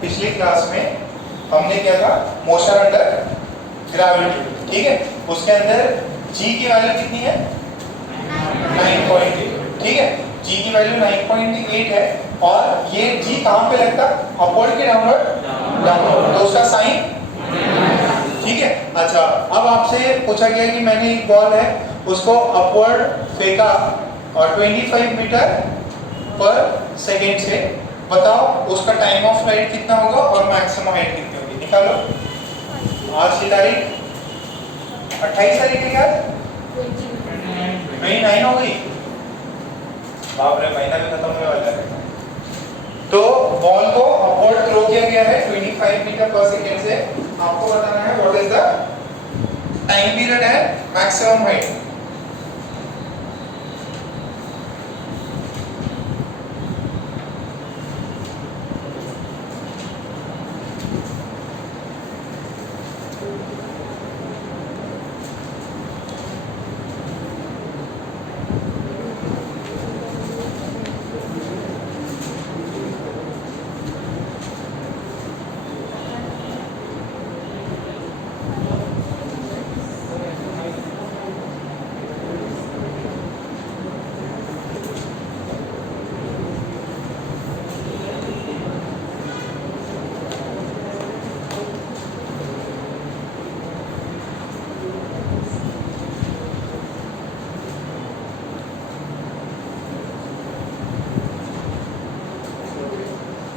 पिछली क्लास में हमने क्या था, मोशन अंडर ग्रेविटी, ठीक है। उसके अंदर g की वैल्यू कितनी है, 9.8, ठीक है। g की वैल्यू 9.8 है और ये g कहाँ पे लगता, अपवर्ड की डाउनवर्ड, डाउनवर्ड, तो उसका साइन, ठीक है। अच्छा, अब आपसे पूछा गया कि मैंने एक बॉल है उसको अपवर्ड फेंका और 25 मीटर पर सेकेंड से, बताओ उसका टाइम ऑफ फ्लाइट कितना होगा और मैक्सिमम हाइट कितनी होगी, निकालो। आज की तारीख 28 तारीख है क्या, 29 हो गई, बाप रे महीना भी खत्म होने वाला है। तो बॉल को अपवर्ड थ्रो किया गया है 25 मीटर पर सेकेंड से, आपको बताना है what is the time period है मैक्सिमम हाइट।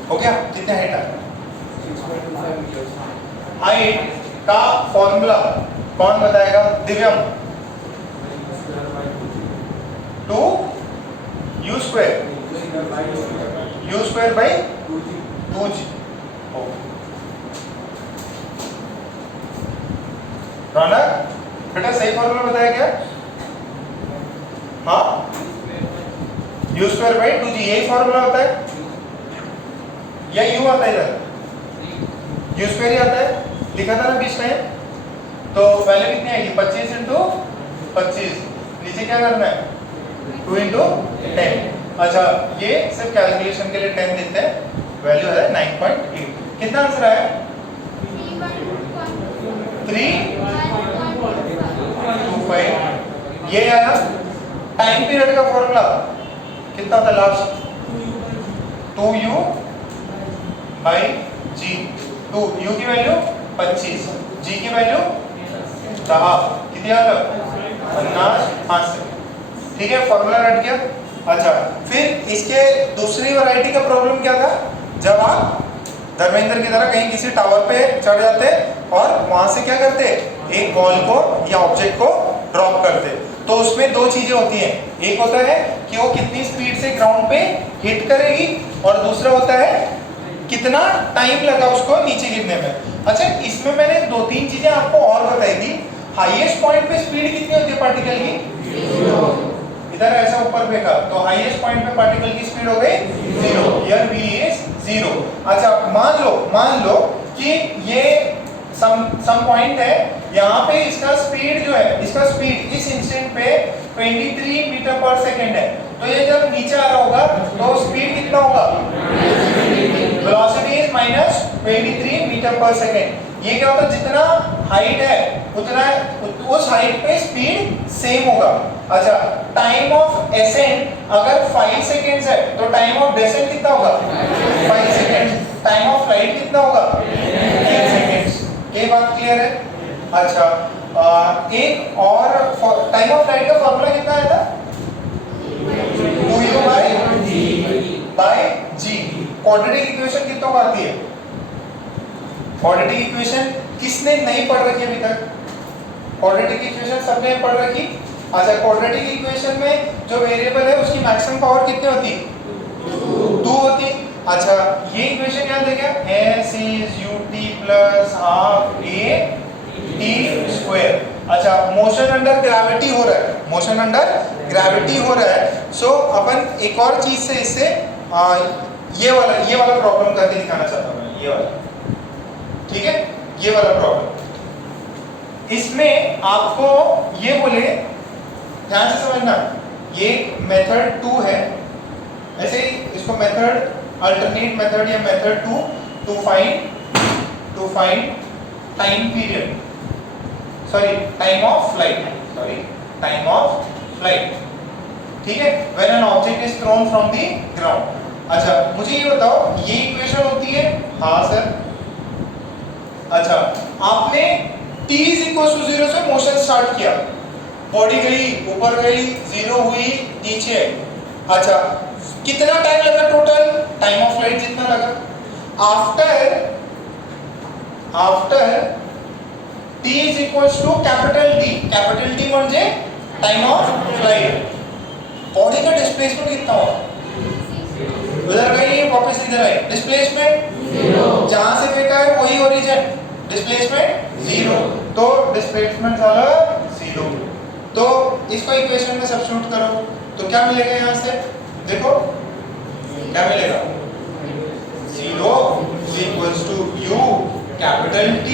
हो गया, कितने हाइट है, हाइट का फॉर्मूला कौन बताएगा, दिव्यम। 2 u square, u square by 2g। रौनक बेटा सही फॉर्मूला बताया क्या, हाँ, u स्क्वायर बाई 2g, यही फॉर्मूला होता है या u आता है, इधर u स्क्वायर ही आता है, लिखा था ना बीच में। तो वैल्यू कितनी आएगी, 25 इंटू 25, नीचे क्या करना है 2 इंटू 10। अच्छा, ये सिर्फ कैलकुलेशन के लिए 10 देते हैं, वैल्यू है 9.8। कितना आंसर आया, 3.25। ये आया। टाइम पीरियड का फॉर्मूला कितना था last, 2u by ji. 2u की वैल्यू 25, g की वैल्यू 10, कितनी आ गया 50, ठीक है, फॉर्मूला रट गया। अच्छा, फिर इसके दूसरी वैरायटी का प्रॉब्लम क्या था, जब आप धर्मेंद्र की तरह कहीं किसी टावर पे चढ़ जाते और वहां से क्या करते, एक बॉल को या ऑब्जेक्ट को ड्रॉप करते, तो उसमें दो चीजें होती हैं, एक होता है कि वो कितनी स्पीड से ग्राउंड पे हिट करेगी और दूसरा होता है कितना टाइम लगा उसको नीचे गिरने में। अच्छा, इसमें मैंने 2-3 चीजें आपको और बताई थी। हाईएस्ट पॉइंट पे स्पीड कितनी होती है पार्टिकल की, 0। इधर ऐसा ऊपर फेंका तो हाईएस्ट पॉइंट पे पार्टिकल की स्पीड हो गई 0, हियर v इज 0। अच्छा, मान लो कि ये सम पॉइंट है, यहाँ पे इसका स्पीड जो है, इसका स्पीड इस इंस्टेंट पे 23 मीटर पर सेकेंड है, तो ये जब नीचे आ रहा होगा तो स्पीड कितना होगा, वेलोसिटी इज माइनस 23 मीटर पर सेकेंड। ये क्या होता है, जितना हाइट है उतना उस हाइट पे स्पीड सेम होगा। अच्छा, टाइम ऑफ एसेंट अगर 5 सेकेंड्स है तो टाइम ऑफ डेसेंट कितना होगा, 5 सेकेंड। टाइम ऑफ फ्लाइट कितना होगा, 10 सेकेंड्स। ये बात क्लियर है। अच्छा, एक और टाइम ऑफ फ्लाइट का फॉर्मूला कितना आया था, 2u by ji. Quadratic equation कितनों को आती है, क्वाड्रेटिक इक्वेशन किसने नहीं पढ़ रखी अभी तक, क्वाड्रेटिक इक्वेशन सबने पढ़ रखी। अच्छा, क्वाड्रेटिक इक्वेशन में जो वेरिएबल है उसकी मैक्सिमम पावर कितनी होती, 2 होती। अच्छा, ये इक्वेशन याद है क्या, s is ut plus half a t square। अच्छा, मोशन अंडर ग्रेविटी हो रहा है, मोशन अंडर ग्रेविटी हो रहा है। सो अपन एक और चीज से इससे ये वाला प्रॉब्लम करके दिखाना चाहता हूं, ये वाला, ठीक है, ये वाला प्रॉब्लम। इसमें आपको ये बोले, ध्यान से समझना, ये मेथड 2 है, ऐसे ही इसको method alternate method or method 2 to find time period, sorry time of flight, ठीक है, when an object is thrown from the ground. अच्छा मुझे ये बताओ, ये इक्वेशन होती है? हाँ सर। अच्छा आपने t इज इक्वल टू 0 से मोशन स्टार्ट किया, बॉडी गई ऊपर गई, 0 हुई, नीचे आई। अच्छा कितना टाइम लगा टोटल? टाइम ऑफ फ्लाइट जितना लगा। After t is equal to capital T म्हणजे टाइम ऑफ फ्लाइट, बॉडी का डिस्प्लेसमेंट कितना हुआ? उधर गई वापस इधर आई, डिस्प्लेसमेंट 0, जहां से फेंका है वही ओरिजिन, डिस्प्लेसमेंट 0, तो डिस्प्लेसमेंट वाला 0। तो इसको इक्वेशन में सब्स्टिट्यूट करो तो क्या मिलेगा यहां से? देखो क्या मिलेगा, 0 equals to u capital T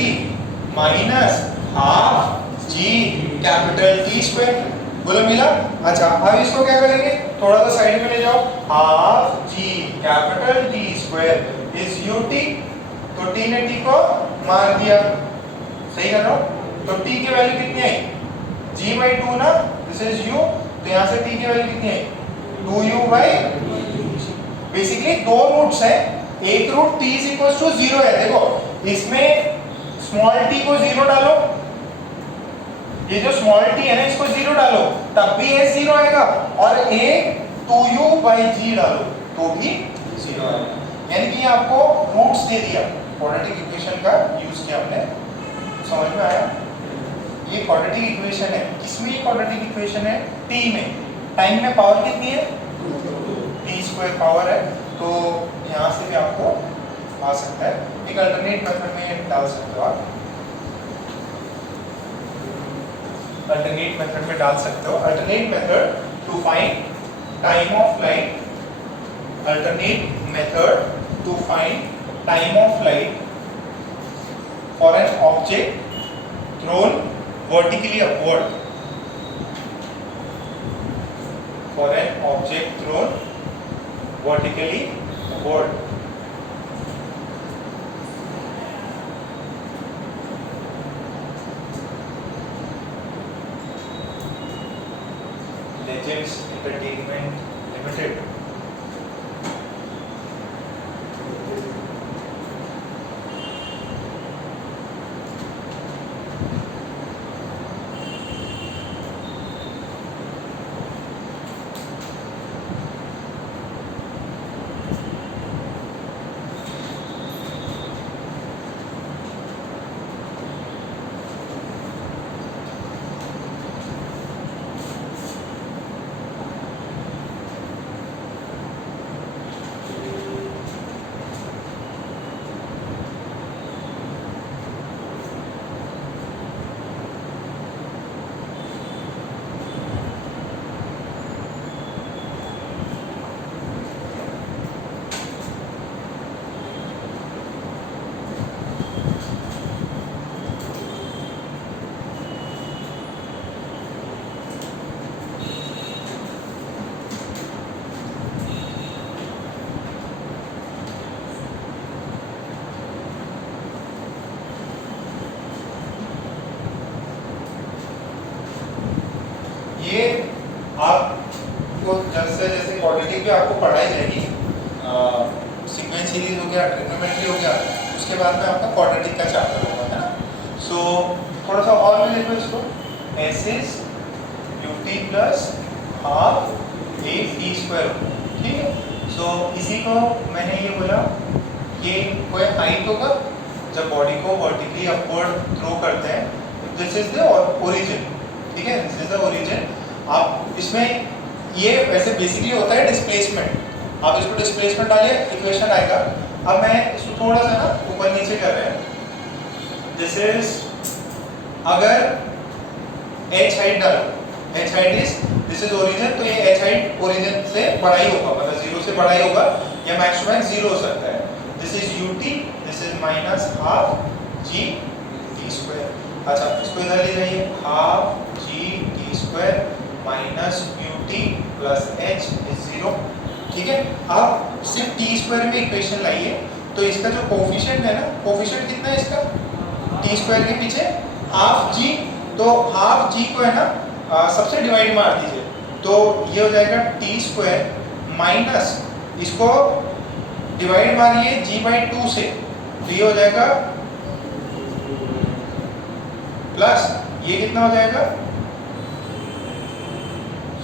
minus half g capital T square. बोलो मिला? अच्छा अब इसको क्या करेंगे, थोड़ा सा साइड में ले जाओ, half g capital T square is ut, तो t ने t को मार दिया, सही कर रहा हूं? तो t की वैल्यू कितनी आई? g/2 ना, दिस इज u, तो यहां से t की वैल्यू कितनी आई? 2u/, बेसिकली दो रूट्स है, एक root t is equal to 0 है, देखो इसमें स्मॉल t को 0 डालो, ये जो स्मॉल t है ना इसको 0 डालो तब भी ये 0 आएगा, और एक 2u/g डालो तो भी 0 आएगा। यानी कि आपको रूट्स दे दिया, क्वाड्रेटिक इक्वेशन का यूज किया हमने, समझ में आया? ये क्वाड्रेटिक इक्वेशन है, किसमें ये क्वाड्रेटिक इक्वेशन है? t में, टाइम में पावर कितनी है? t स्क्वायर पावर है, तो यहाँ से भी आपको आ सकता है, एक अल्टरनेट मेथड में डाल सकते हो आप, अल्टरनेट मेथड में डाल सकते हो। Alternate method to find time of flight, alternate method to find time of flight for an object thrown vertically upward, for an object thrown vertically upward. Legends Entertainment Limited. ये आपको जैसे जैसे quadratic भी आपको पढ़ाई जाएगी, सीक्वेंस सीरीज हो गया, ट्रिग्नोमेट्री हो गया, उसके बाद में आपका क्वाड्रेटिक का चैप्टर होगा, है ना। सो थोड़ा सा और भी लिखो इसको, s is ut plus half a t square, ठीक है। सो इसी को मैंने ये बोला, ये कोई हाइट होगा जब बॉडी को वर्टिकली अपवर्ड थ्रो करते हैं, दिस इज द ओरिजिन, ठीक है, दिस इज द ओरिजिन। आप इसमें ये वैसे बेसिकली होता है डिस्प्लेसमेंट, आप इसको डिस्प्लेसमेंट डालिए, इक्वेशन आएगा। अब मैं इसको थोड़ा सा ना ऊपर नीचे कर रहे हैं, दिस इज, अगर h हाइट डालो, h height is, this is origin, तो ये h हाइट ओरिजिन से बड़ा ही होगा, मतलब 0 से बड़ा ही होगा, या मैक्सिमम 0 हो सकता है। This is ut, this is minus half g t square. अच्छा इसको इधर ले जाइए, half g t square minus ut plus h is 0, ठीक है, आप सिर्फ टी स्क्वायर में इक्वेशन लाइए, तो इसका जो कोफिशिएंट है ना, कोफिशिएंट कितना है इसका, टी स्क्वायर के पीछे हाफ जी, तो हाफ जी को है ना सबसे डिवाइड मार दीजिए, तो ये हो जाएगा टी स्क्वायर माइनस इसको डिवाइड मारिए जी बाई 2 से, तो ये हो जाएगा प्लस ये कितना हो जाएगा,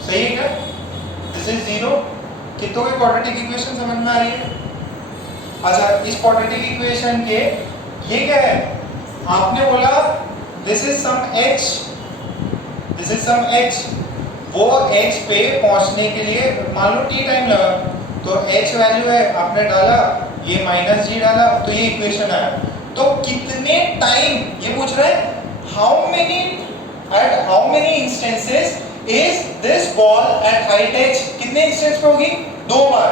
सही है क्या, दिस इज 0। कितनों के क्वाड्रेटिक इक्वेशन समझ में आ रही है। अच्छा, इस क्वाड्रेटिक इक्वेशन के ये क्या है, आपने बोला this is some h, this is some h, वो h पे पहुंचने के लिए मान लो t टाइम लगा, तो h वैल्यू है आपने डाला, ये माइनस जी डाला, तो ये इक्वेशन आया। तो कितने टाइम, ये पूछ रहा है how many, at how many instances is this ball at height h, कितने इंस्टेंस पे होगी, 2 बार।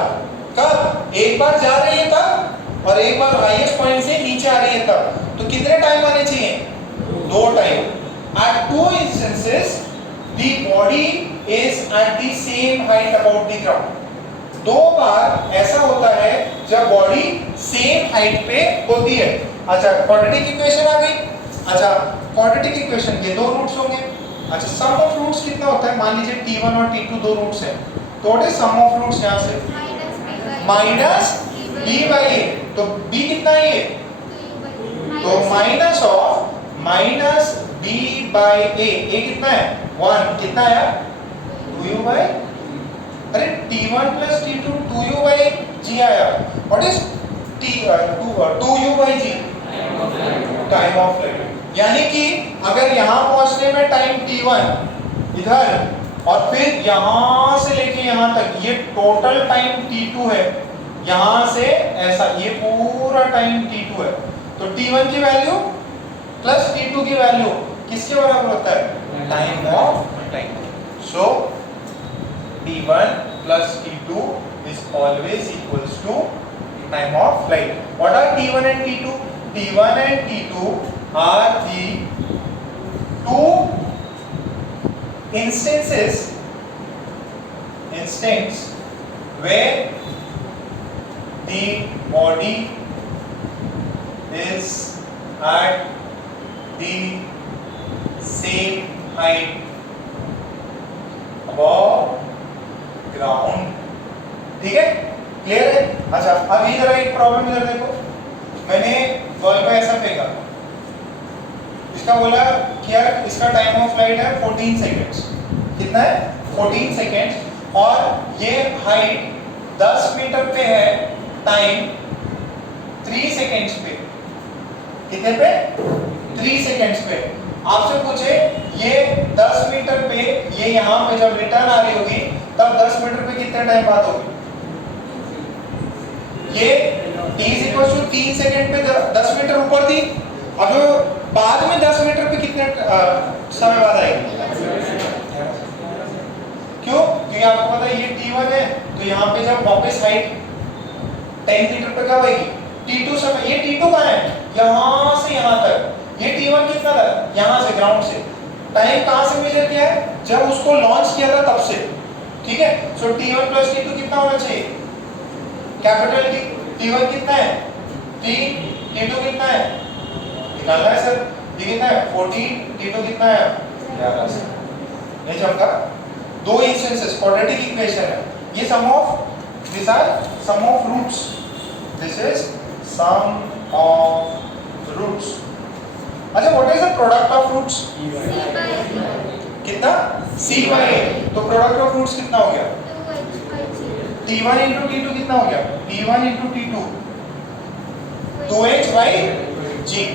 कब, एक बार जा रही है तब, और एक बार हाईएस्ट पॉइंट से नीचे आ रही है तब, तो कितने टाइम आने चाहिए, 2 time. At 2 instances the body is at the same height about the ground. 2 बार ऐसा होता है जब बॉडी सेम हाइट पे होती है। अच्छा, क्वाड्रेटिक इक्वेशन आ गई। अच्छा, क्वाड्रेटिक इक्वेशन के 2 रूट्स होंगे। अच्छा, सम ऑफ रूट्स कितना होता है, मान लीजिए t1 और t2 2 रूट्स हैं, तो what is sum of roots, यहां से माइनस b बाई a, तो b कितना है ये, तो minus of minus b by a कितना है 1, कितना आया 2u बाई, अरे t1 plus t2 2u by g आया। What is 2u by g, time of flight. यानी कि अगर यहां पहुंचने में टाइम t1 इधर, और फिर यहां से लेके यहां तक ये टोटल टाइम t2 है, यहां से ऐसा ये पूरा टाइम t2 है, तो t1 की वैल्यू प्लस t2 की वैल्यू किसके बराबर होता है, time of time. So t1 plus t2 is always equals to time of flight. What are t1 and t2? t1 and t2 are the 2 instances where the body is at the same height above ground। ठीक है, clear है। अच्छा, अब इधर एक problem, इधर देखो, मैंने बॉल को ऐसा फेंका, इसका बोला कि यार इसका टाइम ऑफ फ्लाइट है 14 सेकेंड्स, कितना है 14 सेकेंड्स, और ये हाइट 10 मीटर पे है, टाइम 3 सेकेंड्स पे, कितने पे 3 सेकेंड्स पे। आपसे पूछे ये 10 मीटर पे, ये यहाँ पे जब रिटर्न आ रही होगी तब 10 मीटर पे कितने टाइम बाद होगी, ये t इक्वल टू 3 सेकेंड पे 10 मीटर ऊपर थी, अब जो बाद में 10 मीटर पे कितने समय बाद आएगी, क्यों, क्योंकि आपको पता है ये t1 है, तो यहाँ पे जब वापस हाइट 10 मीटर पे कब आएगी, t2 समय, ये t2 कहाँ है, यहाँ से यहाँ तक, ये t1 कितना था, यहाँ से ग्राउंड से, टाइम कहाँ से मेजर किया है, जब उसको लॉन्च किया था तब से। ठीक है, सो t1 प्लस t2 कितना होना चाहिए, कैपिटल T, t1 कितना है 3, t2 कितना है, निकालना है सर, ये कितना है 14, t2 कितना है 11। नहीं चमका, 2 इंस्टेंसेस, क्वाड्रेटिक इक्वेशन है, ये sum of, this are sum of roots, this is sum of roots. अच्छा, what is the product of roots, कितना c बाई a, तो प्रोडक्ट ऑफ रूट्स कितना हो गया, t1 इंटू t2 कितना हो गया, t1 into t2 2h by g।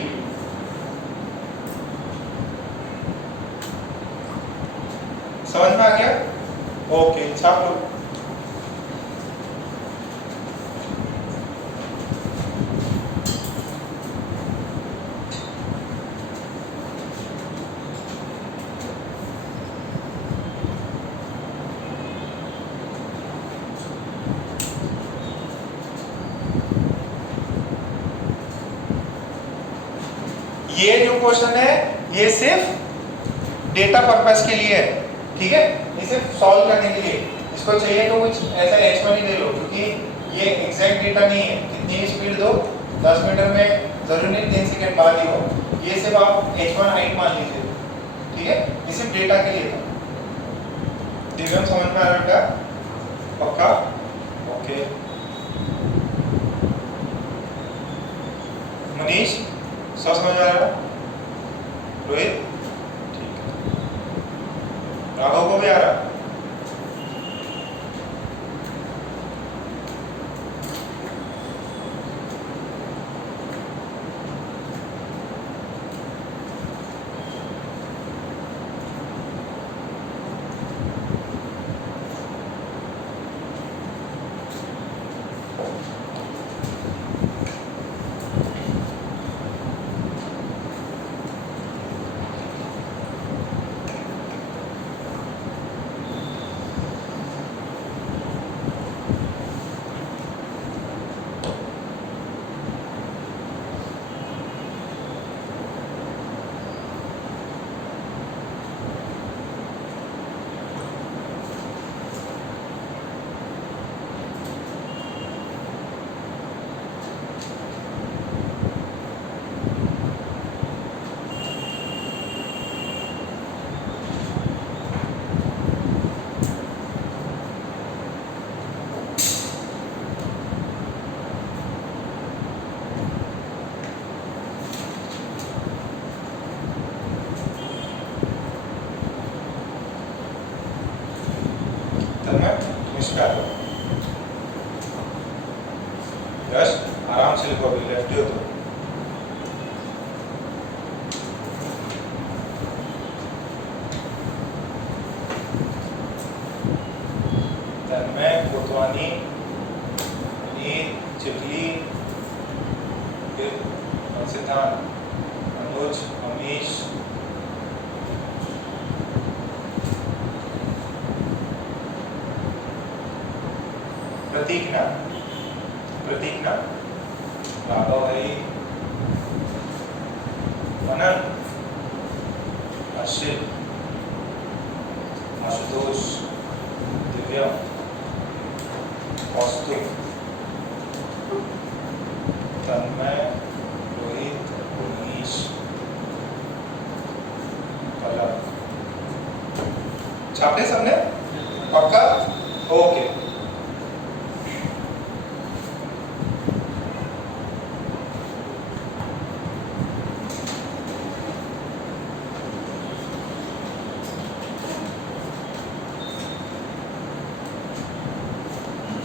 समझ में आ गया, ओके, छाप लो। ये जो क्वेश्चन है ये सिर्फ डेटा पर्पस के लिए है, ठीक है, इसे सॉल्व करने के लिए, इस इसको चाहिए तो कुछ ऐसा h1 ही दे लो, क्योंकि ये एग्जैक्ट डेटा नहीं है। कितनी भी स्पीड दो 10 मीटर में, जरूरी नहीं 3 सेकंड बाद ही हो। ये सिर्फ आप h1 हाइट मान लीजिए, ठीक है? ये सिर्फ डेटा के लिए था। दिव्यम समझ में आ रहा है क्या? पक्का? ओके। मनीष सब समझ आ रहा है? रोहित ठीक है, राघव को भी आ रहा? नमस्कार। यश आराम से लिखो, अभी लेफ्ट हो तो। तन्मय, कोतवानी, नीत, चिपली, फिर सिद्धांत, अनुज, अमीश, प्रतीक ना, प्रतीक ना, राघव भाई, मनन, अश्विन, आशुतोष, दिव्या, कौस्तुभ, तन्मय, रोहित, मनीष, पलक। छापे सबने? पक्का? ओके।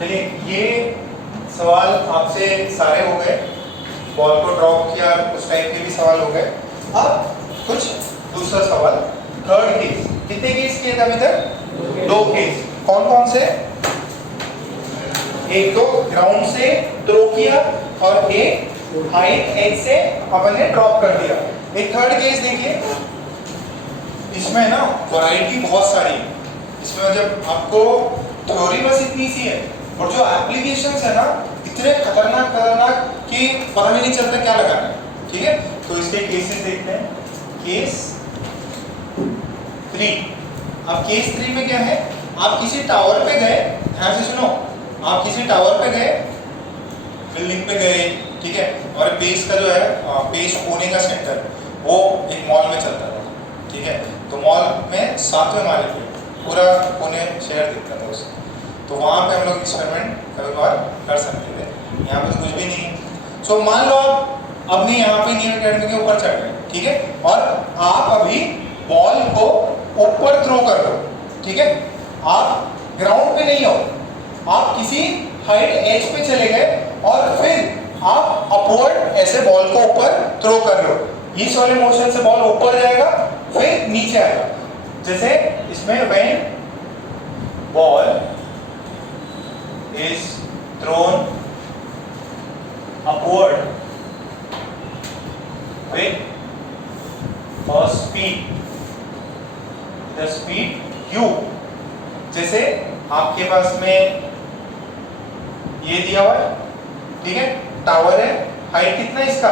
चलिए, ये सवाल आपसे सारे हो गए। बॉल को ड्रॉप किया, उस टाइप के भी सवाल हो गए। अब कुछ दूसरा सवाल, थर्ड केस। कितने केस किए थे अभी तक? 2 केस। कौन कौन से? एक तो ग्राउंड से थ्रो किया और एक हाइट एज से अपन ने ड्रॉप कर दिया। एक थर्ड केस देखिए, इसमें ना वैरायटी बहुत सारी है। इसमें जब आपको थ्योरी बस इतनी सी है, और जो एप्लीकेशंस है ना इतने खतरनाक कि पता भी नहीं चलता क्या लगाना है। ठीक है, तो इसके केसेस देखते हैं। केस 3। अब केस 3 में क्या है? आप किसी टावर पे गए, ध्यान से सुनो, आप किसी टावर पे गए, बिल्डिंग पे गए, ठीक है, और पेस का जो है पेस कोने का सेंटर वो एक मॉल में चलता था, ठीक है, तो मॉल में 7वें माले पे पूरा पुणे शहर दिखता था उससे। तो वहाँ पे हम लोग एक्सपेरिमेंट कभी बार कर सकते थे। यहाँ पे तो कुछ भी नहीं है। सो मान लो आप अपने यहाँ पे न्यू अकेडमी के ऊपर चढ़ गए, ठीक है, और आप अभी बॉल को ऊपर थ्रो कर रहे हो, ठीक है, आप ग्राउंड पे नहीं हो, आप किसी हाइट एज पे चले गए और फिर आप अपवर्ड ऐसे बॉल को ऊपर थ्रो कर रहे हो। इस वाले मोशन से बॉल ऊपर जाएगा फिर नीचे आएगा। जैसे इसमें when ball is thrown upward with a speed, the speed u। जैसे आपके पास में ये दिया हुआ है, ठीक है, टावर है, हाइट कितना है इसका?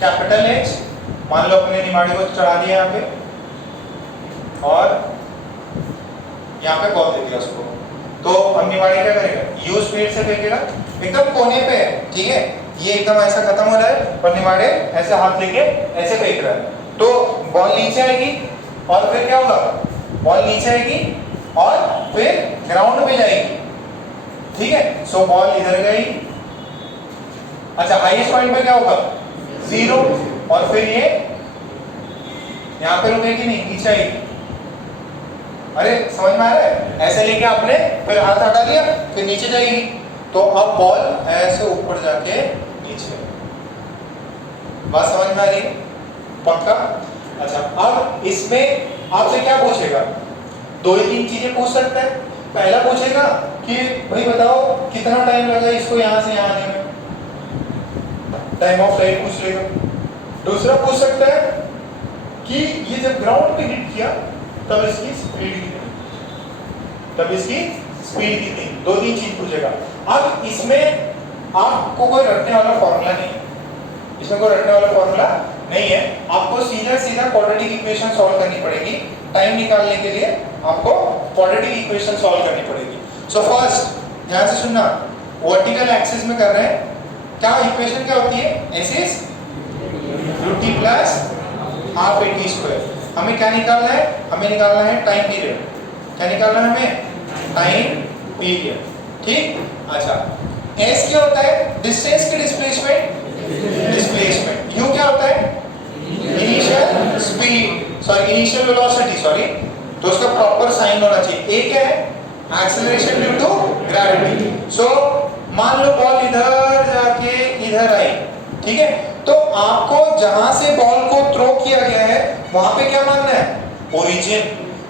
Capital H। मान लो अपने निमाड़ी को चढ़ा दिया यहाँ पे और यहाँ पे बॉल दे दिया उसको, तो अब निवाड़े क्या करेगा, यू स्पीड से फेंकेगा, एकदम कोने पे है, ठीक है, ये एकदम ऐसा खत्म हो रहा है और निवाड़े ऐसे हाथ लेके ऐसे फेंक रहा है, तो बॉल नीचे आएगी और फिर क्या होगा, बॉल नीचे आएगी और फिर ग्राउंड में जाएगी, ठीक है। सो बॉल इधर गई, अच्छा हाईएस्ट पॉइंट पे क्या होगा, 0, और फिर ये यहाँ पे रुकेगी नहीं, नीचे आएगी। अरे समझ में आ रहा है, ऐसे लेके आपने फिर हाथ हटा दिया, फिर नीचे जाएगी, तो अब बॉल ऐसे ऊपर जाके नीचे, बात समझ में आ रही है, पक्का। अच्छा अब इसमें आपसे क्या पूछेगा, 2 ही 3 चीजें पूछ सकता है। पहला पूछेगा कि भाई बताओ कितना टाइम लगा इसको यहाँ से यहाँ आने में, टाइम ऑफ फ्लाइट पूछ लेगा। दूसरा पूछ सकता है कि ये जब ग्राउंड पे हिट किया तब इसकी स्पीड कितनी, तब इसकी स्पीड कितनी, 2-3 चीज पूछेगा। अब इसमें आपको कोई रटने वाला फॉर्मूला नहीं है, इसमें कोई रटने वाला फॉर्मूला नहीं है, आपको सीधा सीधा क्वाड्रेटिक इक्वेशन सॉल्व करनी पड़ेगी। टाइम निकालने के लिए आपको क्वाड्रेटिक इक्वेशन सॉल्व करनी पड़ेगी। सो फर्स्ट ध्यान से सुनना, वर्टिकल एक्सिस में कर रहे हैं, क्या इक्वेशन क्या होती है, s is ut plus half at square. हमें क्या निकालना है, हमें निकालना है टाइम पीरियड, क्या निकालना है हमें, टाइम पीरियड, ठीक। अच्छा s क्या होता है, डिस्टेंस की डिस्प्लेसमेंट, डिस्प्लेसमेंट। u क्या होता है, initial speed, sorry initial velocity, sorry, तो उसका प्रॉपर साइन होना चाहिए। a क्या है, एक्सेलरेशन ड्यू टू ग्रेविटी। सो मान लो बॉल इधर जाके इधर आई, ठीक है, तो आपको जहां से बॉल को थ्रो किया गया है वहां पे क्या मानना है, origin.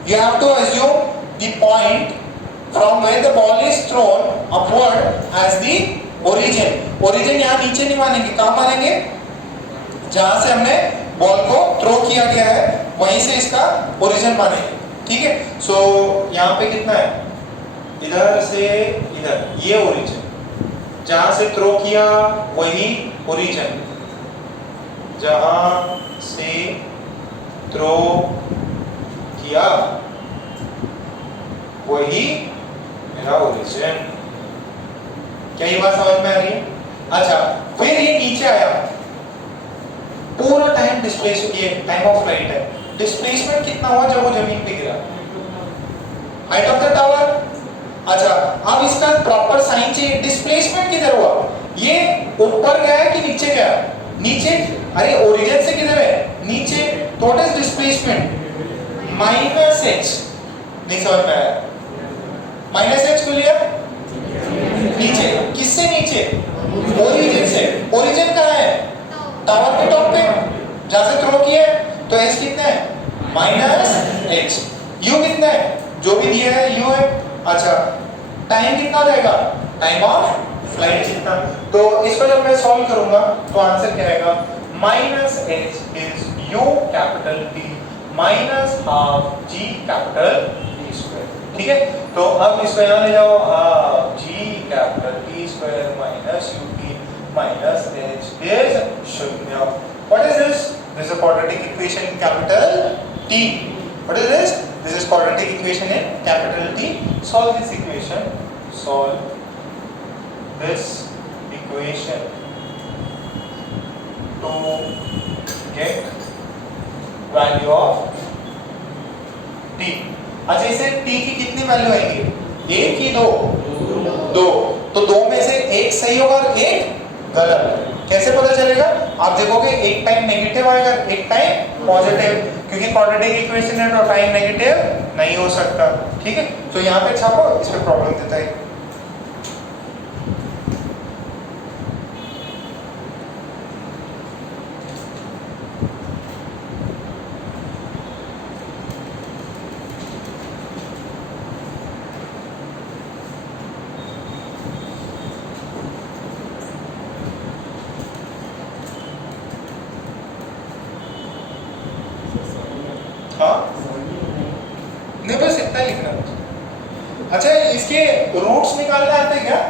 You have to assume the point from where the ball is thrown upward as the origin. Origin यहाँ नीचे नहीं मानेंगे, कहां मानेंगे, जहां से हमने बॉल को थ्रो किया गया है वहीं से इसका ओरिजिन मानेंगे, ठीक है। सो यहाँ पे कितना है, इधर से इधर, ये ओरिजिन, जहां से थ्रो किया वही ओरिजिन, जहां से थ्रो किया वही मेरा ओरिजिन। क्या ये बात समझ में आ रही है? अच्छा फिर ये नीचे आया, पूरा टाइम डिस्प्लेस, ये टाइम ऑफ फ्लाइट है, डिस्प्लेसमेंट कितना हुआ जब वो जमीन पे गिरा, हाइट ऑफ द टावर। अच्छा अब इसका प्रॉपर साइन चाहिए, डिस्प्लेसमेंट किधर हुआ, ये ऊपर गया कि नीचे गया, नीचे, अरे ओरिजिन से किधर है, नीचे, तो व्हाट इज डिस्प्लेसमेंट, -h। नहीं समझ में आया, -h को लिया नीचे, किससे नीचे, ओरिजिन से। ओरिजिन कहाँ है, टावर के टॉप पे, जहां से थ्रो किया है, तो h कितना है, -h। u कितना है, जो भी दिया है u है। अच्छा टाइम कितना रहेगा, टाइम ऑफ फ्लाइट जितना, तो इसको जब मैं सॉल्व करूंगा तो आंसर क्या आएगा, -h is u capital T minus half g capital T square, ठीक है। तो अब इसको यहाँ ले जाओ, g capital T square minus ut minus h is 0। What is this? This is a quadratic equation in capital T. What is this? This is quadratic equation in capital T. Solve this equation. Solve this equation to get value of T. अच्छा इसे T की कितनी value आएगी, 1 की 2, 2, तो 2 में से एक सही होगा और एक गलत। कैसे पता चलेगा, आप देखोगे एक टाइम नेगेटिव आएगा, एक टाइम पॉजिटिव, क्योंकि क्वाड्रेटिक इक्वेशन है तो टाइम नेगेटिव नहीं हो सकता, ठीक है। तो यहाँ पे छापो, इस पे प्रॉब्लम देता है। नहीं बस इतना लिखना। अच्छा इसके रूट्स निकालने आते हैं क्या,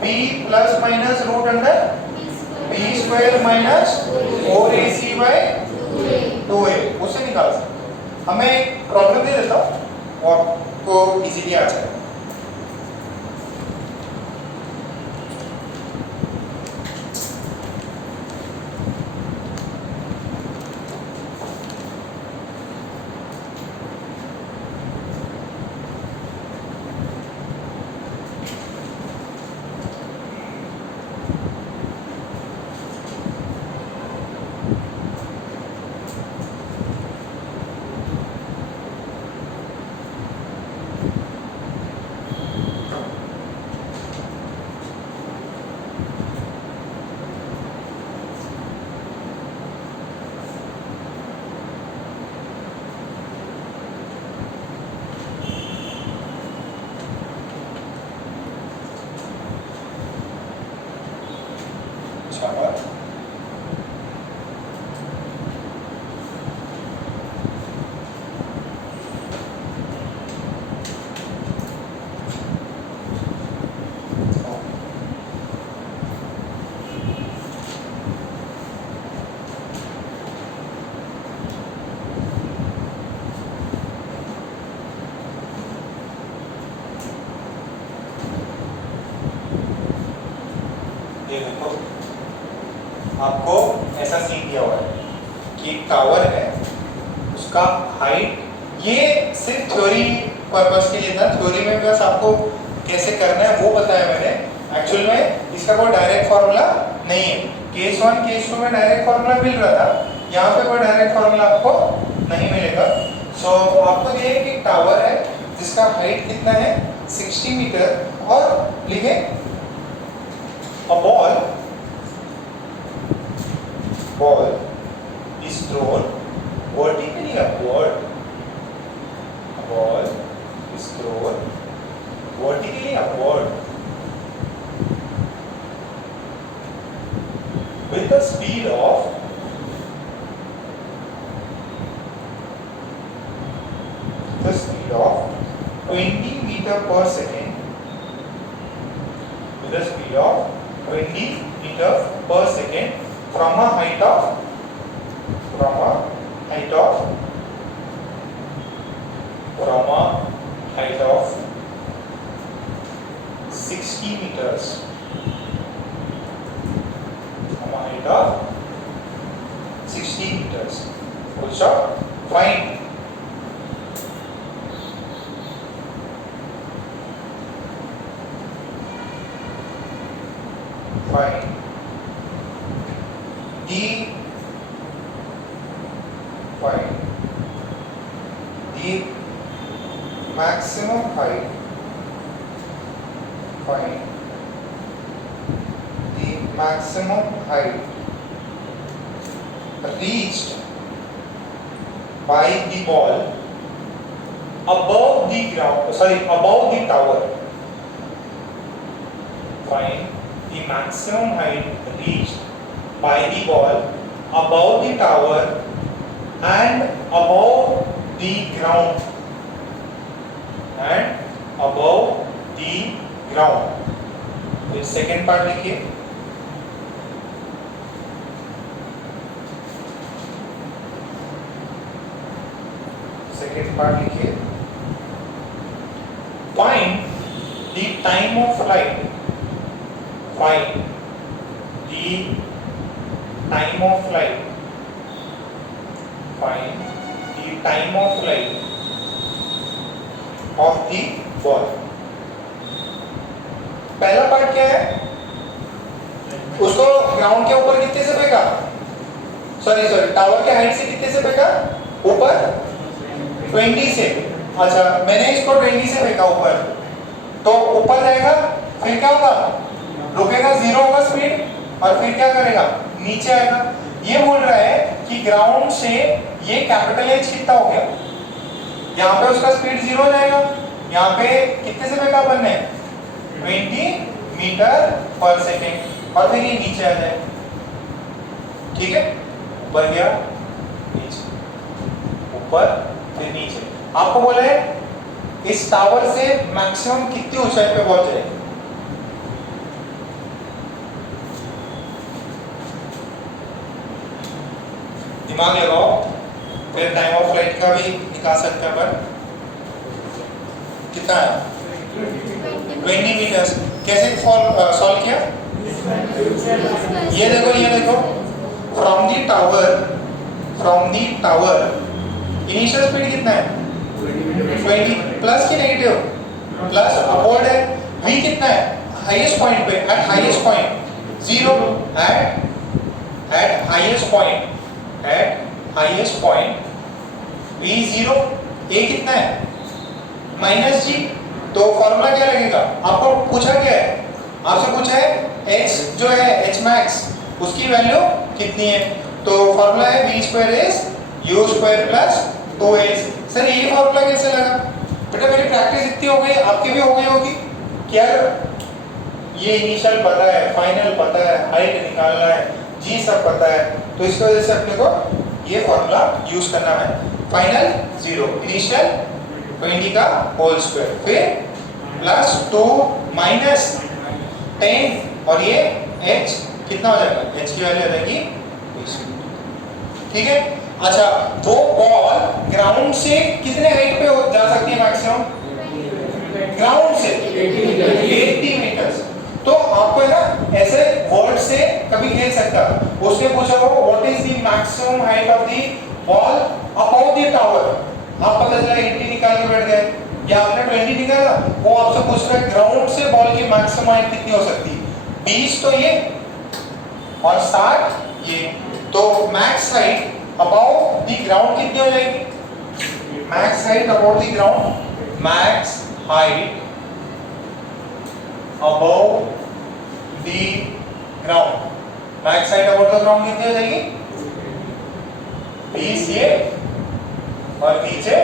-b plus minus root under b square minus 4ac by 2a, उससे निकाल सकते। हमें एक प्रॉब्लम दे देता हूँ और को इजीली आ जाए। ये देखो आपको ऐसा सीन दिया हुआ है कि एक टावर है, उसका हाइट, ये सिर्फ थ्योरी पर्पस के लिए था, थ्योरी में बस आपको कैसे करना है वो बताया मैंने। एक्चुअल में इसका कोई डायरेक्ट फॉर्मूला नहीं है। केस 1 केस 2 में डायरेक्ट फॉर्मूला मिल रहा था, यहाँ पे कोई डायरेक्ट फॉर्मूला आपको नहीं मिलेगा। सो आपको ये है कि टावर है जिसका हाइट कितना है 60 मीटर और लिखे a ball is thrown vertically upward. A ball is thrown vertically upward with a speed of 20 meter per second. With a speed of 20 meter per second from a height of 60 meters, from a height of 60 meters. Full stop. Find the maximum height. Find the maximum height reached by the ball above the ground. Above the tower. Find the maximum height reached by the ball above the tower and above the ground. फिर second part लिखिए। Find the time of flight. Find the time of flight. Find the time of flight of the ball. पहला part क्या है? उसको ground के ऊपर कितने से फेंका? सॉरी टावर के हाइट से कितने से फेंका? ऊपर 20 से। अच्छा, मैंने इसको 20 से फेंका ऊपर, तो ऊपर जाएगा, फिर क्या होगा? रुकेगा, 0 होगा स्पीड, और फिर क्या करेगा? नीचे आएगा। ये बोल रहा है कि ग्राउंड से ये कैपिटल एच कितना हो गया? यहाँ पे उसका स्पीड 0 हो जाएगा। यहाँ पे कितने से फेंका अपन ने? 20 मीटर पर सेकेंड, और फिर ये नीचे आ जाए। ठीक है, ऊपर गया, नीचे, ऊपर, फिर नीचे। आपको बोला है इस टावर से मैक्सिमम कितनी ऊंचाई पे पहुंच जाए? दिमाग लगाओ, फिर टाइम ऑफ फ्लाइट का भी निकाल सकते हैं अपन। कितना है 20 मीटर्स। कैसे सॉल्व किया? ये देखो from the tower initial speed कितना है 20 प्लस की नेगेटिव प्लस अपवर्ड है। v कितना है हाईएस्ट पॉइंट पे eight highest point 0 eight highest point v 0 a कितना है माइनस जी। तो फॉर्मूला क्या लगेगा? आपको पूछा क्या है? आपसे पूछा है h जो है h max उसकी वैल्यू कितनी है? तो फॉर्मूला है v square is u square plus 2h। Sir ये फॉर्मूला कैसे लगा? बेटा मेरी प्रैक्टिस इतनी हो गई, आपकी भी हो गई होगी क्या? ये इनिशियल पता है, फाइनल पता है, हाइट निकालना है, जी सब पता है, तो इस वजह से अपने को ये फॉर्मूला यूज करना है। फाइनल 0 इनिशियल 20 का होल स्क्वायर फिर प्लस 2 माइनस 10 और ये h कितना हो जाएगा? h की वैल्यू आ जाएगी 20। ठीक है। अच्छा वो बॉल ग्राउंड से कितने हाइट पे जा सकती है मैक्सिमम? ग्राउंड से 80 मीटर्स। तो आपको है ना ऐसे वर्ड से कभी खेल सकता। उसने पूछा हो what is the maximum height of the ball above the tower, आप पता चला 80 निकाल के बैठ गए या आपने 20 निकाला। वो आपसे पूछ रहा है ग्राउंड से बॉल की मैक्सिमम हाइट कितनी हो सकती है? 20 तो ये और 60 ये, तो max height above the ground कितनी हो जाएगी? Max height above the ground, max height above the ground, max height above the ground कितनी हो जाएगी? 20 ये और नीचे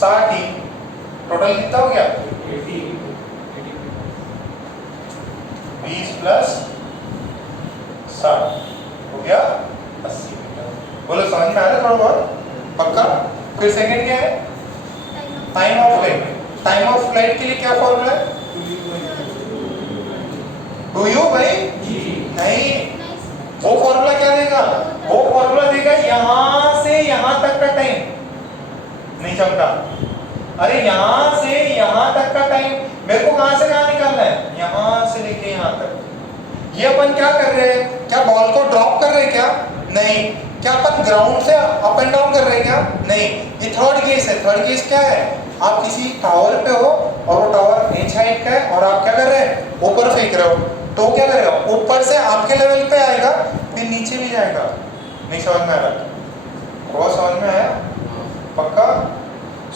60 ही, टोटल कितना हो गया? 20 प्लस 60 हो गया 80 मीटर। बोलो समझ में आ रहा है थोड़ा बहुत? पक्का? फिर सेकंड क्या है? Time of flight. Time of flight के लिए क्या फॉर्मूला है? डू यू भाई? नहीं, वो फॉर्मूला क्या देगा? वो फॉर्मूला देगा यहां से यहां तक का टाइम। नहीं चमका? अरे यहां से यहां तक का टाइम मेरे को कहां से कहां निकालना है? यहां से लेके यहां तक। ये अपन क्या कर रहे हैं? क्या बॉल को ड्रॉप कर रहे हैं क्या? नहीं। क्या अपन ग्राउंड से अप एंड डाउन कर रहे हैं क्या? नहीं। ये थर्ड केस है। थर्ड केस क्या है? आप किसी टावर पे हो और वो टावर h हाइट का है और आप क्या कर रहे हैं? ऊपर फेंक रहे हो, तो क्या करेगा? ऊपर से आपके लेवल पे आएगा फिर नीचे भी जाएगा। नहीं समझ में आ रहा? वो समझ में आया? पक्का?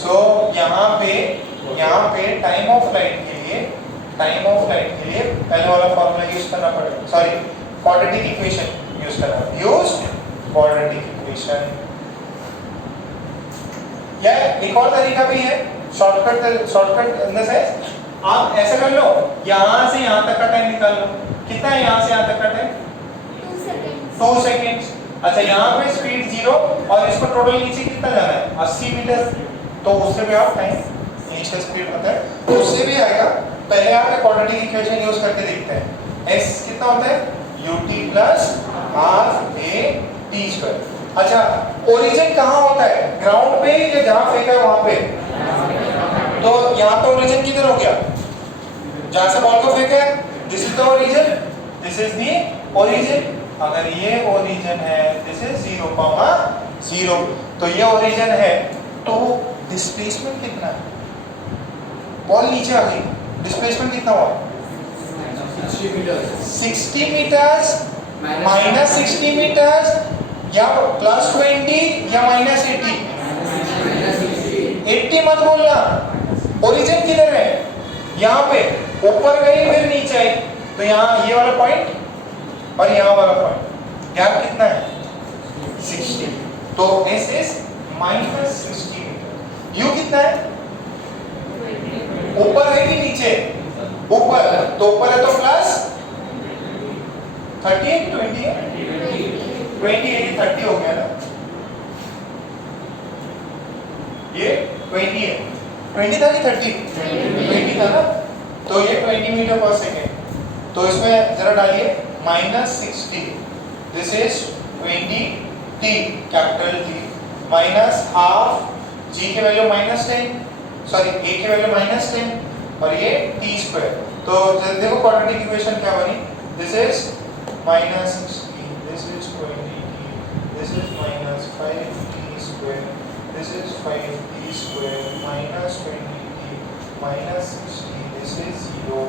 सो यहाँ पे टाइम ऑफ फ्लाइट के लिए पहले वाला फॉर्मूला यूज करना पड़ेगा, सॉरी क्वाड्रेटिक इक्वेशन यूज करना। Use quadratic equation. या एक और तरीका भी है शॉर्टकट इन द सेंस, आप ऐसा कर लो यहां से यहां तक का टाइम निकाल लो। कितना है यहां से यहां तक का टाइम? 2 सेकंड्स। अच्छा यहाँ पे स्पीड 0 और इसको टोटल नीचे कितना जाना है? 80 मीटर। तो उससे भी आप टाइम इनिशियल स्पीड पता है तो उससे भी आएगा। पहले आप क्वाड्रेटिक इक्वेशन यूज करके देखते हैं। s कितना होता है? ut plus half a t square. अच्छा ओरिजिन कहाँ होता है? ग्राउंड पे या जहाँ फेंका है वहां पे? तो यहाँ पे ओरिजिन किधर हो गया? जहाँ से बॉल को फेंका है, this is the origin, this is the origin. अगर ये ओरिजिन है, दिस इज 0,0, तो ये ओरिजिन है, तो डिस्प्लेसमेंट कितना है? बॉल नीचे आ गई, डिस्प्लेसमेंट कितना हुआ? 60 मीटर्स माइनस 60 मीटर्स या प्लस 20 या माइनस 80? 80 मत बोलना। ओरिजिन किधर है? यहाँ पे ऊपर गई फिर नीचे आई, तो यहाँ ये वाला पॉइंट और यहाँ वाला पॉइंट गैप कितना है? 60। तो s इज माइनस 60 मीटर। u कितना है? ऊपर है कि नीचे? ऊपर, तो ऊपर है तो प्लस 30 20 है 20 है, ये 30 हो गया ना, ये 20 है। 20 था कि 30? 20 था ना, तो ये 20 मीटर पर सेकेंड। तो इसमें जरा डालिए minus 60, this is 20 t capital T minus half g की वैल्यू माइनस 10, सॉरी a की वैल्यू -10 और ये t स्क्वायर। तो देखो क्वाड्रेटिक इक्वेशन क्या बनी, this is -60, this is 20t, this is -5t square, this is 5t square -20t -60, this is 0।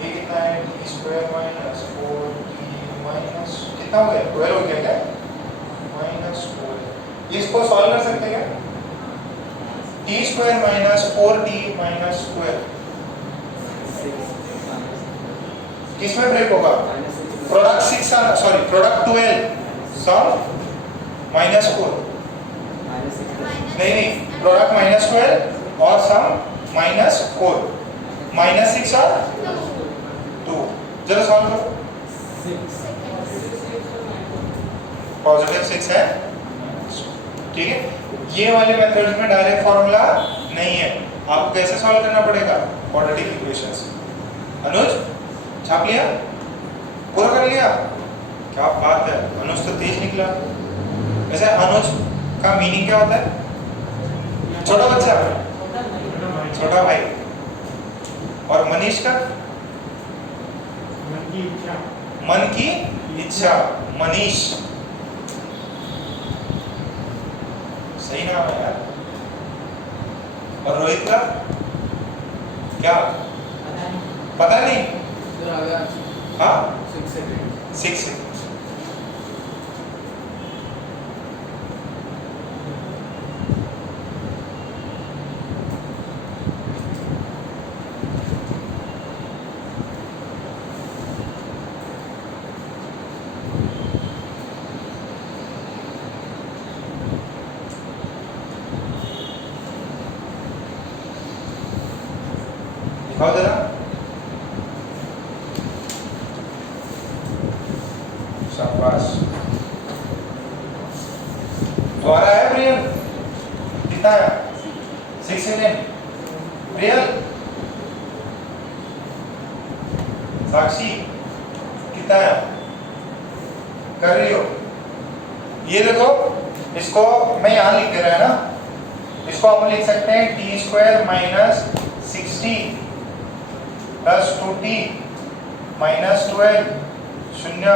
ये कितना है, t स्क्वायर -4t माइनस कितना हो गया, 12 हो गया क्या, -12। इसको सॉल्व कर सकते हैं क्या, t स्क्वायर -4t -12 किसमें ब्रेक होगा, प्रोडक्ट 6 सॉरी प्रोडक्ट 12 सम -4 नहीं प्रोडक्ट -12 और सम -4 -6 और 2 जरा सॉल्व करो। पॉजिटिव 6 है, ठीक है। ये वाले मेथड्स में डायरेक्ट फॉर्मूला नहीं है, आपको कैसे सॉल्व करना पड़ेगा, क्वाड्रेटिक इक्वेशंस। अनुज छाप लिया, पूरा कर लिया, क्या बात है, अनुज तो तेज निकला। वैसे अनुज का मीनिंग क्या होता है, छोटा बच्चा, छोटा भाई। और मनीष का मन की इच्छा, मनीष, सही नाम है यार। और रोहित का क्या, पता नहीं, हाँ 6 सेकंड। दिखाओ जरा, शाबाश। तो आ रहा है प्रियल, कितना है, 6 सेकंड। प्रियल, साक्षी कितना है, कर रही हो। ये देखो, इसको मैं यहाँ लिख दे रहा है ना, इसको हम लिख सकते हैं t स्क्वायर -60 प्लस 2t -12 शून्य,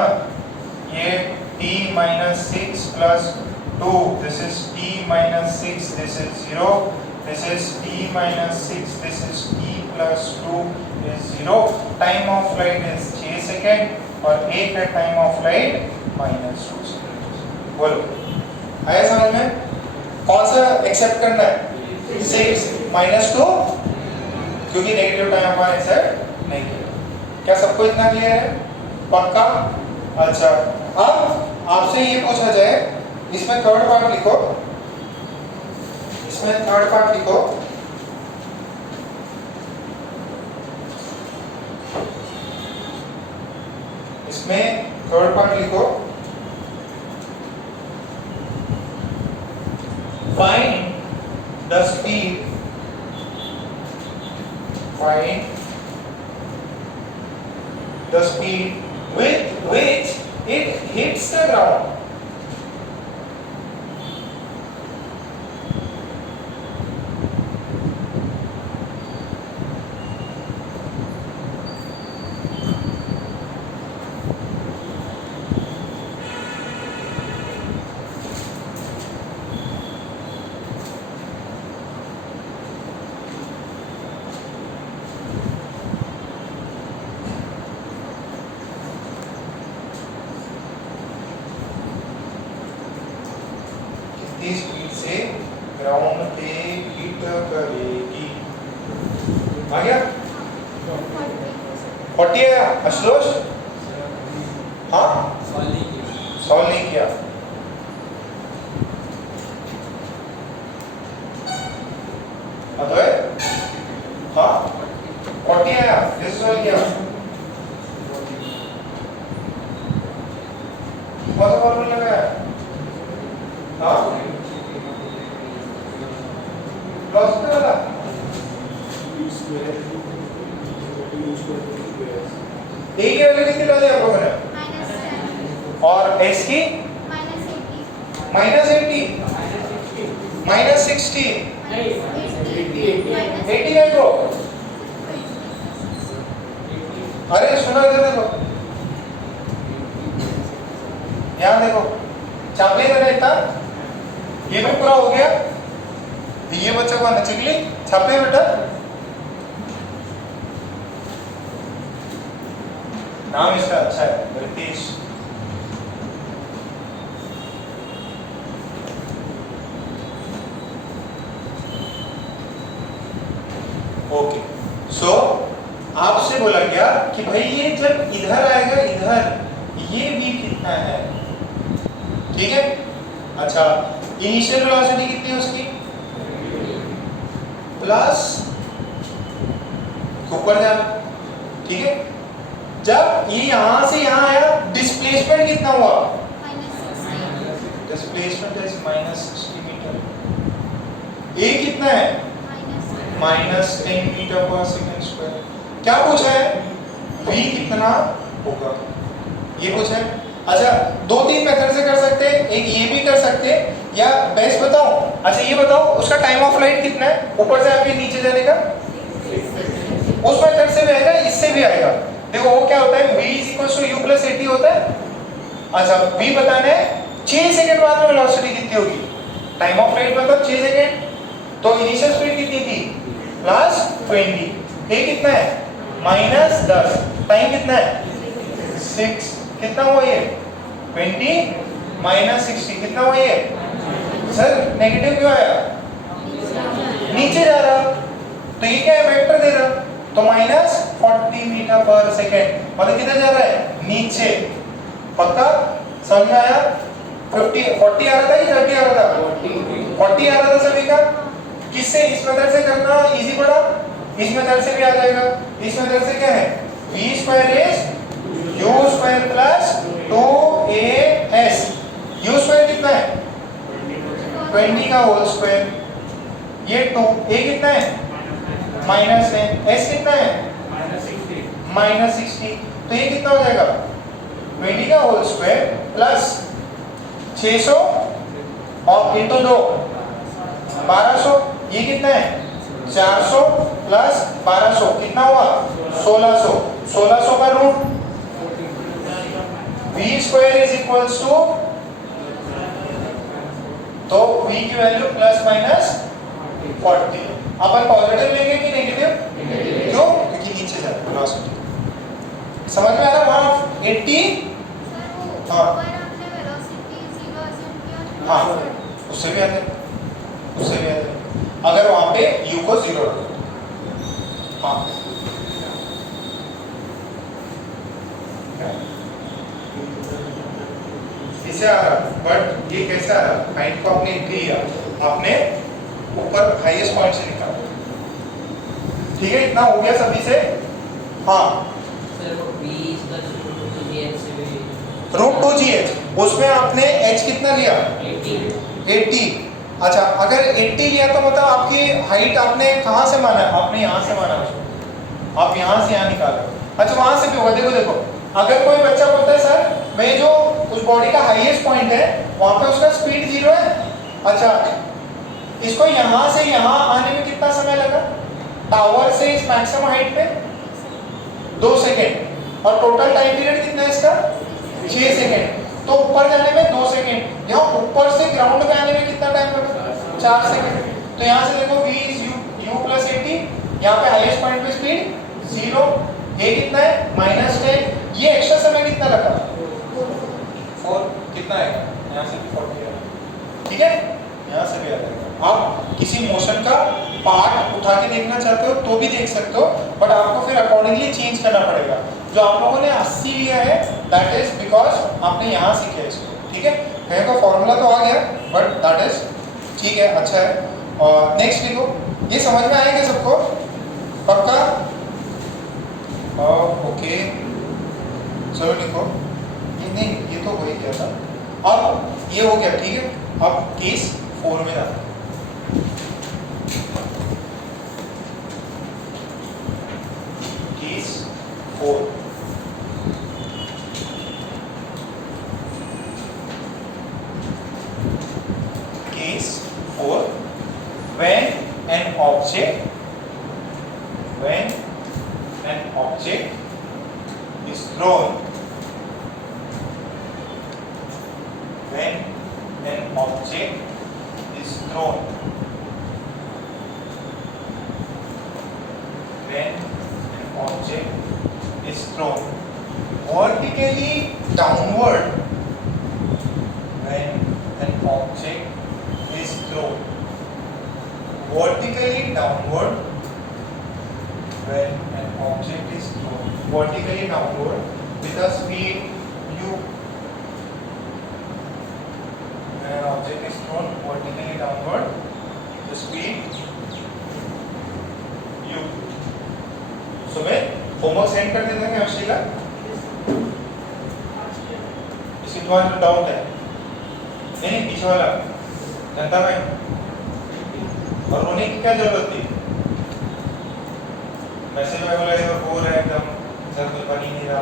ये t -6 plus 2, this is t -6, this is 0, this is t -6, this is t plus 2 is 0। Time of flight is 6 second और 1 का टाइम ऑफ फ्लाइट -2 सेकेंड। बोलो, आया समझ में, कौन सा एक्सेप्ट करना है, 6 -2, क्योंकि नेगेटिव टाइम हमारे एक्सेप्ट नहीं किया। क्या सबको इतना क्लियर है, पक्का। अच्छा, अब आपसे ये पूछा जाए, इसमें थर्ड पार्ट लिखो, इसमें थर्ड पार्ट लिखो, इसमें थर्ड पार्ट लिखो, find the speed, find the speed with which it hits the ground. कितनी स्पीड से ग्राउंड पे हिट करेगी, आ गया 40 आया अशलोश, हाँ सॉल्व नहीं किया। अद्वैत, हाँ 40 आया, किस सॉल्व किया, कौन सा फॉर्मूला लगाया, हाँ लॉस में वाला ए की वैल्यू कितनी ला दी आप लोगों ने, और एस की -80 -60 80 का को अरे सुनो इधर देखो, यहाँ देखो चापली देना इतना, ये भी पूरा हो गया। ये बच्चा को आना चिकली छापे बेटा, नाम इसका अच्छा है रितेश। ओके सो आपसे बोला गया कि भाई ये जब इधर आएगा इधर, ये v कितना है, ठीक है। अच्छा इनिशियल वेलोसिटी कितनी है उसकी, प्लस ऊपर जाना, ठीक है। जब ये यहां से यहां आया, डिस्प्लेसमेंट कितना हुआ, डिस्प्लेसमेंट इज -60 मीटर। ए कितना है, -10 मीटर पर सेकंड स्क्वायर। क्या पूछा है, v कितना होगा, ये पूछा है। अच्छा दो तीन मेथड से कर सकते हैं, एक ये भी कर सकते हैं, या बेस्ट बताओ। अच्छा ये बताओ उसका टाइम ऑफ फ्लाइट कितना है, ऊपर से आके नीचे जाने का, उस मेथड से भी आएगा, इससे भी आएगा। देखो वो क्या होता है, v = u + 80 होता है। अच्छा v बताना है 6 सेकंड बाद में वेलोसिटी कितनी होगी, टाइम ऑफ फ्लाइट मतलब 6 सेकंड, तो इनिशियल स्पीड कितनी थी, +20। a कितना है, -10, टाइम कितना है 6, कितना हुआ ये 20 -60, कितना हुआ ये। सर नेगेटिव क्यों आया, नीचे जा रहा, तो ये क्या है, वेक्टर दे रहा, तो -40 मीटर पर सेकेंड, मतलब किधर जा रहा है, नीचे। पक्का समझ में आया। 40 आ रहा था या 30 आ रहा था, 40 आ रहा था सभी का। किससे, इस मेथड से करना इजी पड़ा, इस मेथड से भी आ जाएगा। इस मेथड से क्या है, v² = u² + 2as। u² कितना है, 20 का होल स्क्वायर, ये 2, a कितना है -10, s कितना है -60, तो ये कितना हो जाएगा, 20 का होल स्क्वायर प्लस 600 और इंटू 2 1200, ये कितना है 400 प्लस 1200 कितना हुआ 1600, 1600 का रूट। v² = तो v की वैल्यू ±40। अपन पॉजिटिव लेंगे कि नेगेटिव, क्यों, क्योंकि नीचे जा रहा है वेलोसिटी। समझ में आ रहा, वहां 80 हाँ हाँ उससे भी आते, उससे भी आते, अगर वहां पे u को 0 रखो। हाँ इसे आ रहा, बट ये कैसे आ रहा, हाइट को आपने लिया, आपने ऊपर हाईएस्ट पॉइंट से निकाला, ठीक है। इतना हो गया सभी से। हाँ √2gh, उसमें आपने h कितना लिया 80। अच्छा अगर 80 लिया तो मतलब आपकी हाइट आपने कहाँ से माना, आपने यहाँ से माना उसको, आप यहाँ से यहाँ निकालो। अच्छा वहां से भी होगा, देखो देखो अगर कोई बच्चा बोलता है सर मैं जो उस बॉडी का हाईएस्ट पॉइंट है वहां पे उसका स्पीड 0 है, अच्छा इसको यहाँ से यहाँ आने में कितना समय लगा, टावर से इस मैक्सिमम हाइट पे 2 सेकेंड, और टोटल टाइम पीरियड कितना है इसका 6 सेकेंड, तो ऊपर जाने में 2 सेकेंड, यहाँ ऊपर से ग्राउंड पे आने में कितना टाइम लगा 4 सेकेंड। तो यहाँ से देखो v = u + 80, यहाँ पे हाईएस्ट पॉइंट पे स्पीड 0, a कितना है -10, ये एक्स्ट्रा समय कितना लगा 4, कितना आएगा यहाँ से 40 आएगा, ठीक है। यहाँ से भी आ जाएगा। आप किसी मोशन का पार्ट उठा के देखना चाहते हो तो भी देख सकते हो, बट आपको फिर अकॉर्डिंगली चेंज करना पड़ेगा। जो आप लोगों ने 80 लिया है दैट इज बिकॉज आपने यहाँ सीखा इसको, ठीक है। कहीं का फॉर्मूला तो आ गया बट दैट इज ठीक है, अच्छा है। और नेक्स्ट लिखो, ये समझ में आएगा सबको पक्का, ओके चलो लिखो। ये नहीं, ये तो हो ही गया था, अब ये हो गया, ठीक है। अब केस 4 में जाना, case 4। Case 4, when an object object when an object is thrown when an object is thrown when an object is thrown vertically downward when an object is thrown vertically downward when an object is thrown vertically downward with a speed u. When an object is thrown vertically downward the speed u. सुबह homework send कर देते हैं अक्षय का इसकी तुम्हारा doubt है नहीं पीछे वाला जनता में और रोने की क्या जरूरत थी मैसेज में बोला ये बोल रहा है एकदम सर कोई बनी नहीं रहा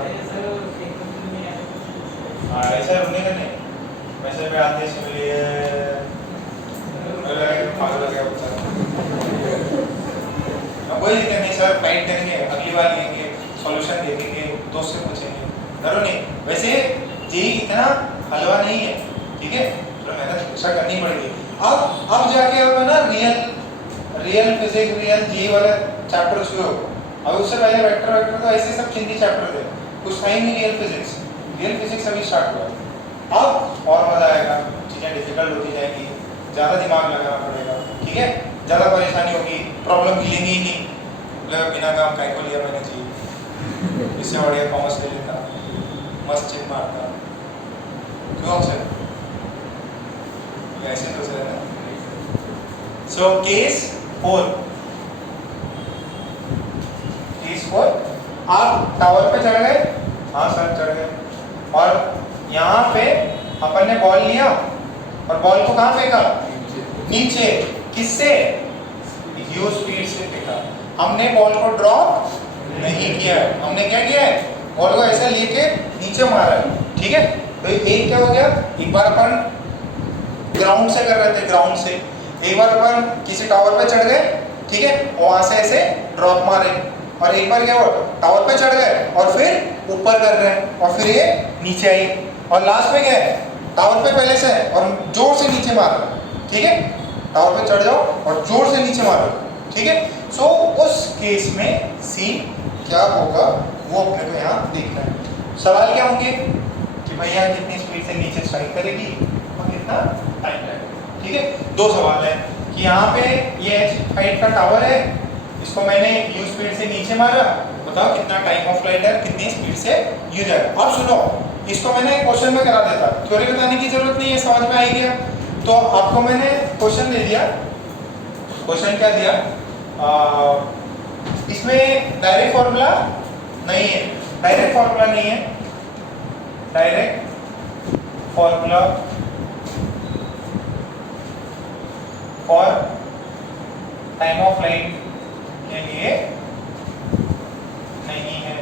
हाँ ऐसा रोने का नहीं मैसेज में आते हैं इसलिए पागल हो गया बच्चा अब वही दिक्कत नहीं सर फाइट करेंगे अगली बार लेंगे सॉल्यूशन देखेंगे दोस्त से पूछेंगे करो नहीं वैसे जी इतना हलवा नहीं है ठीक है तो मेहनत अच्छा करनी पड़ेगी अब जाके अब ना रियल फिजिक्स रियल जी वाला चैप्टर शुरू हो अब उससे पहले वेक्टर तो ऐसे सब हिंदी चैप्टर थे कुछ था ही नहीं रियल फिजिक्स अभी स्टार्ट हुआ अब और मजा आएगा चीज़ें डिफिकल्ट होती जाएंगी ज़्यादा दिमाग लगाना पड़ेगा ठीक है ज़्यादा परेशानी होगी प्रॉब्लम मिलेंगी ही नहीं मतलब बिना काम काय को लिया मैंने जी इससे बढ़िया कॉमर्स ले लेता मस्त चिट मारता क्यों सर ऐसे तो सर ना सो केस 4 आप टावर पे चढ़ गए हाँ सर चढ़ गए और यहाँ पे अपन ने बॉल लिया और बॉल को कहाँ फेंका नीचे किससे यू स्पीड से फेंका हमने बॉल को ड्रॉप नहीं किया है हमने क्या किया है बॉल को ऐसे लेके नीचे मारा है ठीक है तो एक क्या हो गया एक बार अपन ग्राउंड से कर रहे थे ग्राउंड से एक बार अपन किसी टावर पे चढ़ गए ठीक है वहां से ऐसे ड्रॉप मारे और एक बार क्या हुआ टावर पे चढ़ गए और फिर ऊपर कर रहे हैं और फिर ये नीचे आई और लास्ट में क्या है टावर पे पहले से है और जोर से नीचे मार रहे हैं ठीक है टावर पे चढ़ जाओ और जोर से नीचे मारो ठीक है सो उस केस में सीन क्या होगा वो अपने को यहाँ देखना है सवाल क्या होंगे कि भैया कितनी स्पीड से नीचे स्ट्राइक करेगी और कितना टाइम लगेगा ठीक है दो सवाल है कि यहाँ पे ये h हाइट का टावर है इसको मैंने u स्पीड से नीचे मारा बताओ कितना टाइम ऑफ फ्लाइट है कितनी स्पीड से u जाएगा अब सुनो इसको मैंने क्वेश्चन में करा देता थ्योरी बताने की जरूरत नहीं है समझ में आई गया तो आपको मैंने क्वेश्चन दे दिया क्वेश्चन क्या दिया इसमें डायरेक्ट फॉर्मूला नहीं है डायरेक्ट फॉर्मूला नहीं है direct formula for time of flight के लिए नहीं है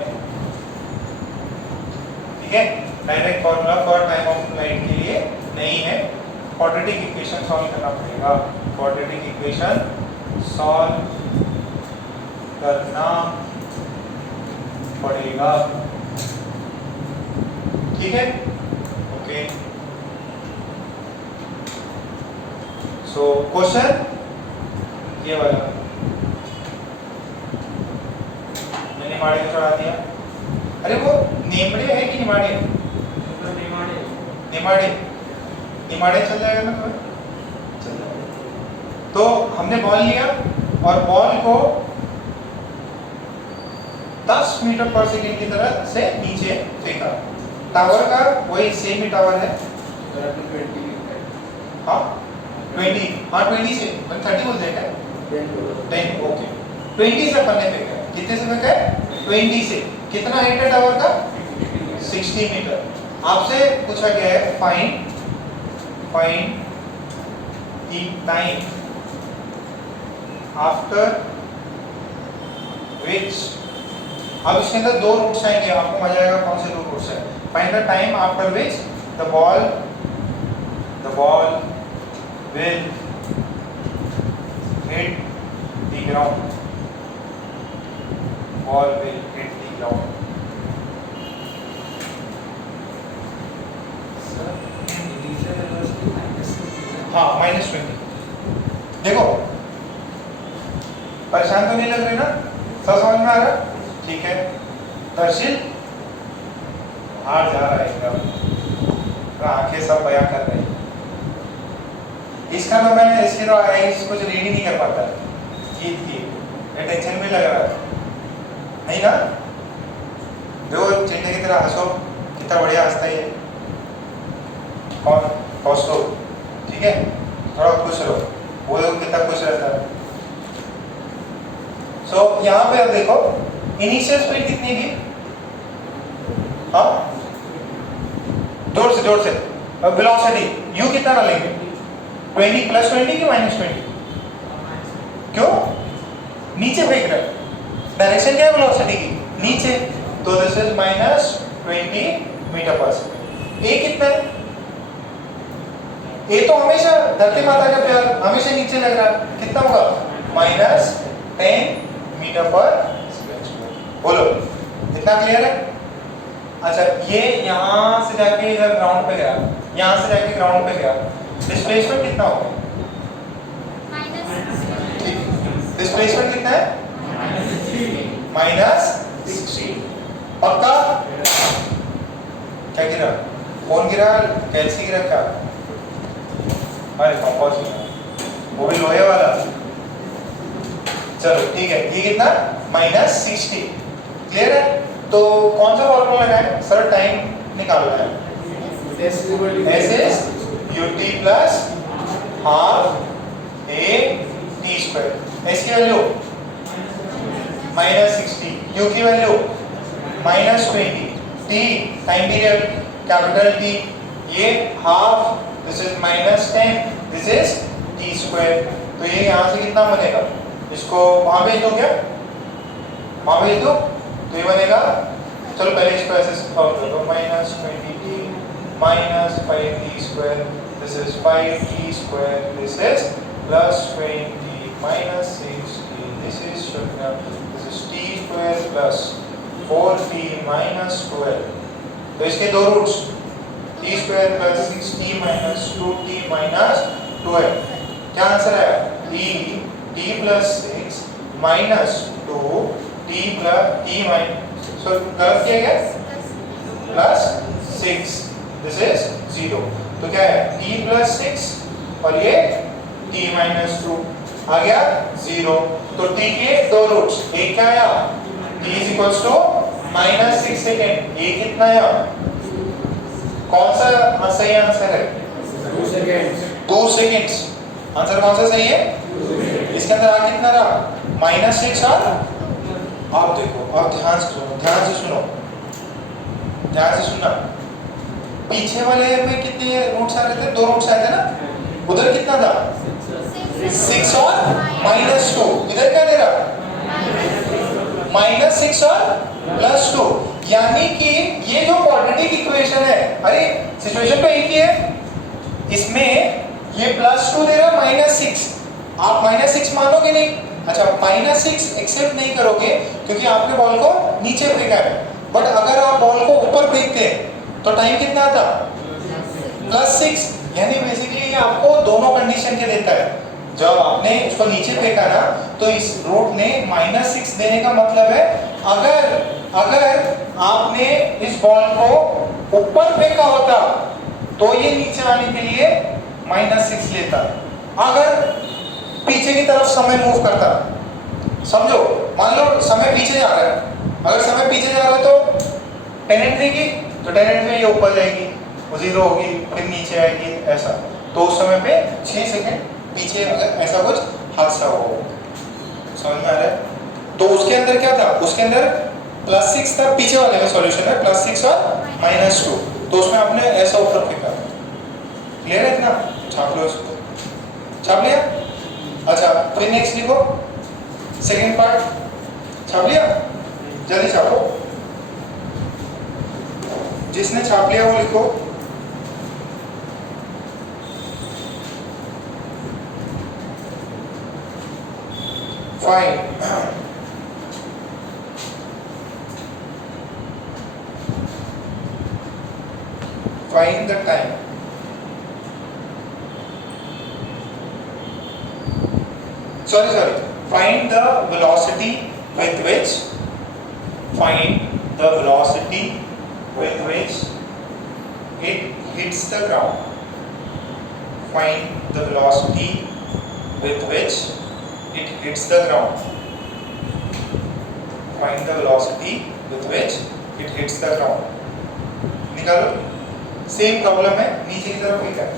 ठीक है direct formula for time of flight के लिए नहीं है क्वाड्रेटिक इक्वेशन सॉल्व करना पड़ेगा क्वाड्रेटिक इक्वेशन सॉल्व करना पड़ेगा ठीक है ओके सो क्वेश्चन ये वाला मैंने निमाड़े को चढ़ा दिया अरे वो नेमड़े है कि निमाड़े निमाड़े निमाड़े चल जाएगा ना चल जाएगा तो हमने बॉल लिया और बॉल को 10 मीटर पर सेकंड की तरह से नीचे फेंका टावर का वही सेम ही टावर है हाँ 20 से 30 बोलते हैं क्या 10 ओके 20 से अपन ने फेंका कितने से फेंका 20 से कितना हाइट है टावर का 60 मीटर आपसे पूछा गया है find the time after which अब इसके अंदर दो रूट्स आएंगे आपको मजा आएगा कौन से दो रूट्स है find the time after which the ball will hit the ground. Ball will hit the ground. हाँ -20. देखो परेशान तो नहीं लग रहे ना, सब समझ में आ रहा? ठीक है, दर्शिल बाहर जा रहा है एकदम, आंखें सब बयां कर रही है। इसका तो मैं इसके तो इसको जो रीड ही नहीं कर पाता, ये टेंशन में लग रहा है नहीं ना? देखो चिंटे की तरह हंसो, कितना बढ़िया हंसता है ये। कौन कौस्तो, ठीक है, थोड़ा खुश रहो, वो देखो कितना खुश रहता है। सो यहाँ पे अब देखो इनिशियल स्पीड कितनी थी? हाँ जोर से अब वेलोसिटी u कितना डालेंगे? 20 + 20 कि -20? क्यों? नीचे फेंक रहे, डायरेक्शन क्या है वेलोसिटी की? नीचे, तो दिस इज -20 मीटर पर सेकंड। a कितना है? a तो हमेशा धरती माता का प्यार, हमेशा नीचे लग रहा है, कितना होगा? -10 मीटर पर सेकंड। बोलो इतना क्लियर है? अच्छा, ये यहाँ से जाके इधर ग्राउंड पे गया, यहाँ से जाके ग्राउंड पे गया, डिस्प्लेसमेंट कितना होगा? डिस्प्लेसमेंट कितना है? -60। पक्का? क्या गिरा? फोन गिरा? कैलसी गिरा क्या? अरे कंपास गिरा, वो भी लोहे वाला। चलो ठीक है, ये कितना? -60। क्लियर है? तो कौन सा फॉर्मूला लगाएं? सर टाइम निकालना है, S is ut plus half a t²। S की वैल्यू -60, u की value -20, t time period capital T, ये half, this is -10, this is t²। तो ये यहाँ से कितना बनेगा? इसको वहां भेज दो क्या? वहां भेज दो तो ये बनेगा, चलो पहले इसको ऐसे सॉल्व कर दो, -20t -5t², this is 5t², this is +20 -6t, this is 0, this is t² + 4t -12। तो इसके दो रूट्स, t² + 6t - 2t - 12। क्या आंसर है? t + 6 - 2 t गलत किया गया, +6, दिस इज 0। तो क्या है? t + 6 और ये t - 2 आ गया 0। तो t के दो रूट्स, एक क्या आया? t = -6 सेकेंड, ये कितना आया? कौन सा सही आंसर है? 2 सेकेंड्स। आंसर कौन सा सही है? इसके अंदर आ कितना रहा? -6 और आप देखो, आप ध्यान से सुनो, ध्यान से सुनना। पीछे वाले में कितने रूट्स आ रहे थे? 2 रूट्स आए थे ना? उधर कितना था? 6 और -2। इधर क्या दे रहा? -6 और +2। यानी कि ये जो क्वाड्रेटिक इक्वेशन है, अरे सिचुएशन तो एक ही है, इसमें ये +2 दे रहा, -6, आप -6 मानोगे नहीं। अच्छा, -6 एक्सेप्ट नहीं करोगे क्योंकि आपने बॉल को नीचे फेंका है, बट अगर आप बॉल को ऊपर फेंकते तो टाइम कितना आता? +6। यानी बेसिकली ये आपको दोनों कंडीशन के देता है। जब आपने इसको नीचे फेंका ना, तो इस रूट ने -6 देने का मतलब है अगर आपने इस बॉल को ऊपर फेंका होता तो ये नीचे आने के लिए -6 लेता। अगर पीछे की तरफ समय मूव करता, समझो, मान लो समय पीछे जा रहा है, अगर समय पीछे जा रहा है तो टेनेंट देगी, तो टेनेंट में ये ऊपर जाएगी, वो 0 होगी, फिर नीचे आएगी, ऐसा। तो उस समय पे 6 सेकंड पीछे अगर ऐसा कुछ हादसा हो, समझ में आ रहा है? तो उसके अंदर क्या था? उसके अंदर +6 था, पीछे वाले में सॉल्यूशन है +6 और -2, तो उसमें आपने ऐसा ऊपर फेंका। क्लियर है इतना? छाप लो इसको, छाप लिया? अच्छा, फिर नेक्स्ट लिखो, सेकंड पार्ट छाप लिया? जल्दी छापो, जिसने छाप लिया वो लिखो। find the time find the velocity with which it hits the ground. Find the velocity with which it hits the ground. Find the velocity with which it hits the ground. निकालो. Same problem है, नीचे की तरफ लिखा है.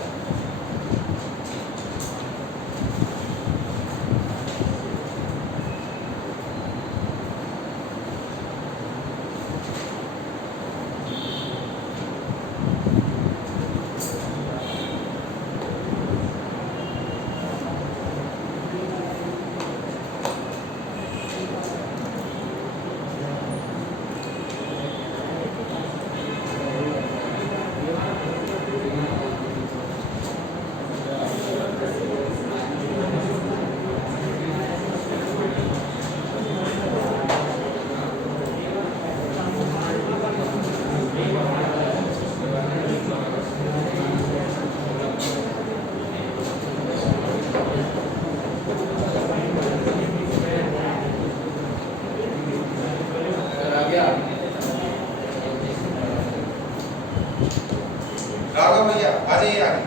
राघव भैया आ जाइए आगे.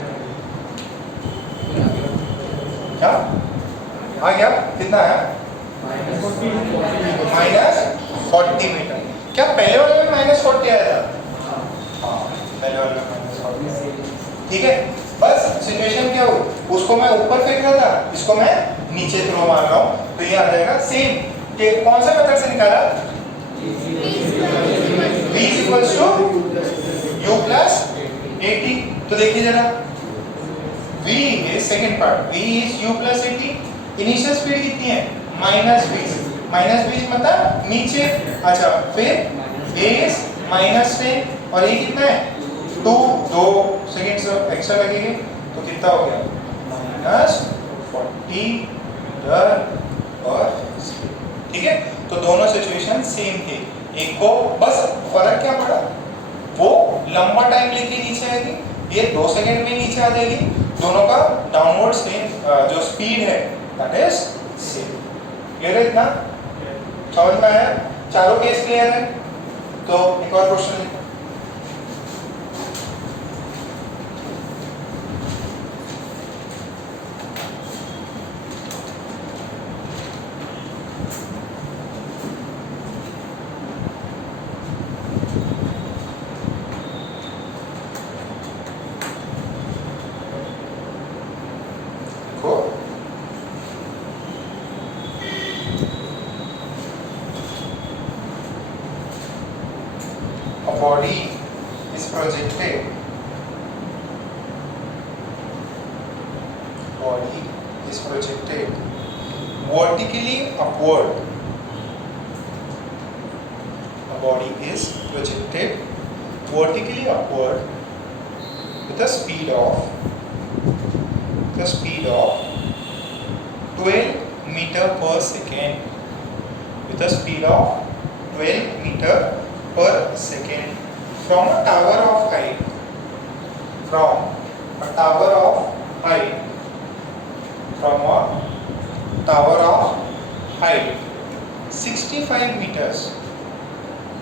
क्या आ गया? कितना है? -40 मीटर. क्या पहले वाले में -40 आया था? हाँ, पहले वाले में -40. ठीक है, बस सिचुएशन क्या हुई, उसको मैं ऊपर फेंक रहा था, इसको मैं नीचे थ्रो मार रहा हूँ, तो ये आ जाएगा सेम. कौन सा मेथड से निकाला? v equals to u plus 80. तो देखिए जरा, v is second part, v is u plus 80. Initial speed कितनी है? -20. -20 मतलब नीचे. अच्छा, फिर a इज -10 और ये कितना है? 2 सेकंड्स एक्स्ट्रा लगेंगे, तो कितना हो गया? -40 मीटर पर सेकंड. ठीक है, तो दोनों सिचुएशन सेम थे. एक को बस फर्क क्या पड़ा, वो लंबा टाइम लेके नीचे आएगी, ये 2 सेकंड में नीचे आ जाएगी. दोनों का डाउनवर्ड जो स्पीड है दैट इज सेम. क्लियर है? इतना समझ में आया? चारों केस क्लियर है? तो एक और क्वेश्चन लिखो. Body is projected. Body is projected vertically upward. A body is projected vertically upward with a speed of 12 meter per second. With a speed of 12 meter per second from a tower of height. From a tower of height. From a tower of height 65 meters.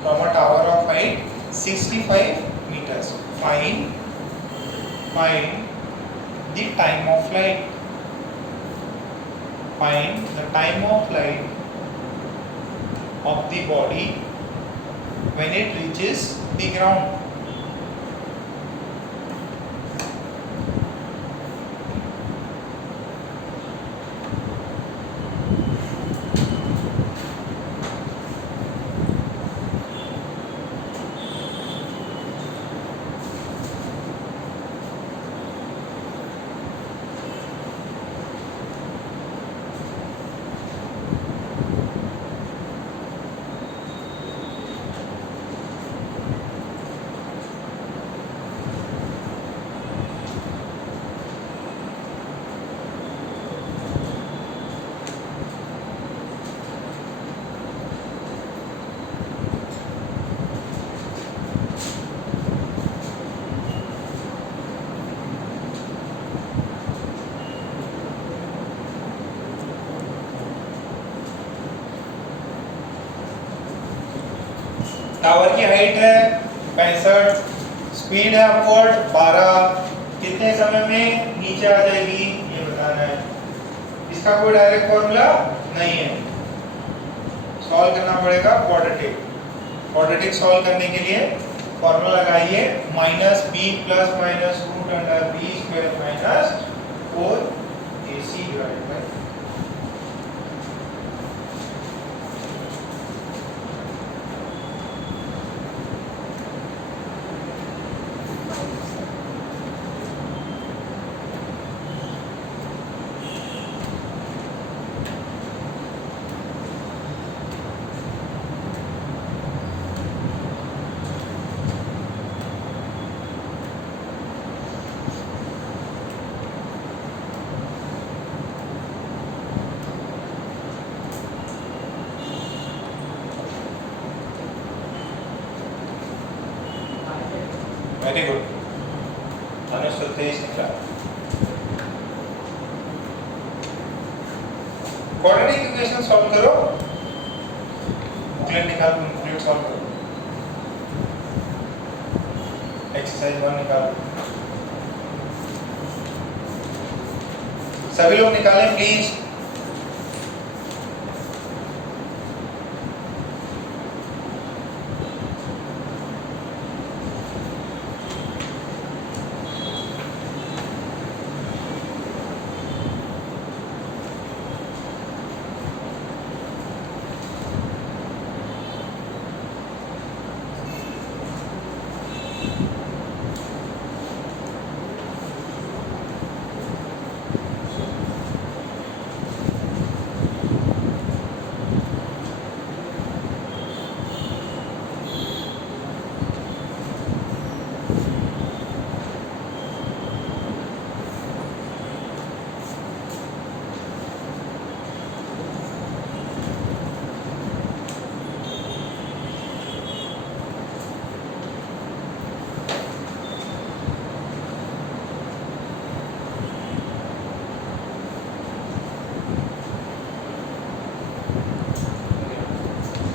From a tower of height 65 meters. Find the time of flight. Find the time of flight of the body when it reaches the ground. Tower की height है 65, speed है upward 12, कितने समय में नीचे आ जाएगी ये बताना है। इसका कोई डायरेक्ट फॉर्मूला नहीं है, सॉल्व करना पड़ेगा क्वाड्रेटिक। क्वाड्रेटिक सॉल्व करने के लिए फॉर्मूला लगाइए minus B plus minus root under B square minus 4ac divided by very good, minus 23 निकला। क्वाड्रेटिक इक्वेशन सॉल्व करो, बुकलेट निकाल, बुकलेट सॉल्व करो, एक्सरसाइज 1 निकालो, सभी लोग निकालें प्लीज।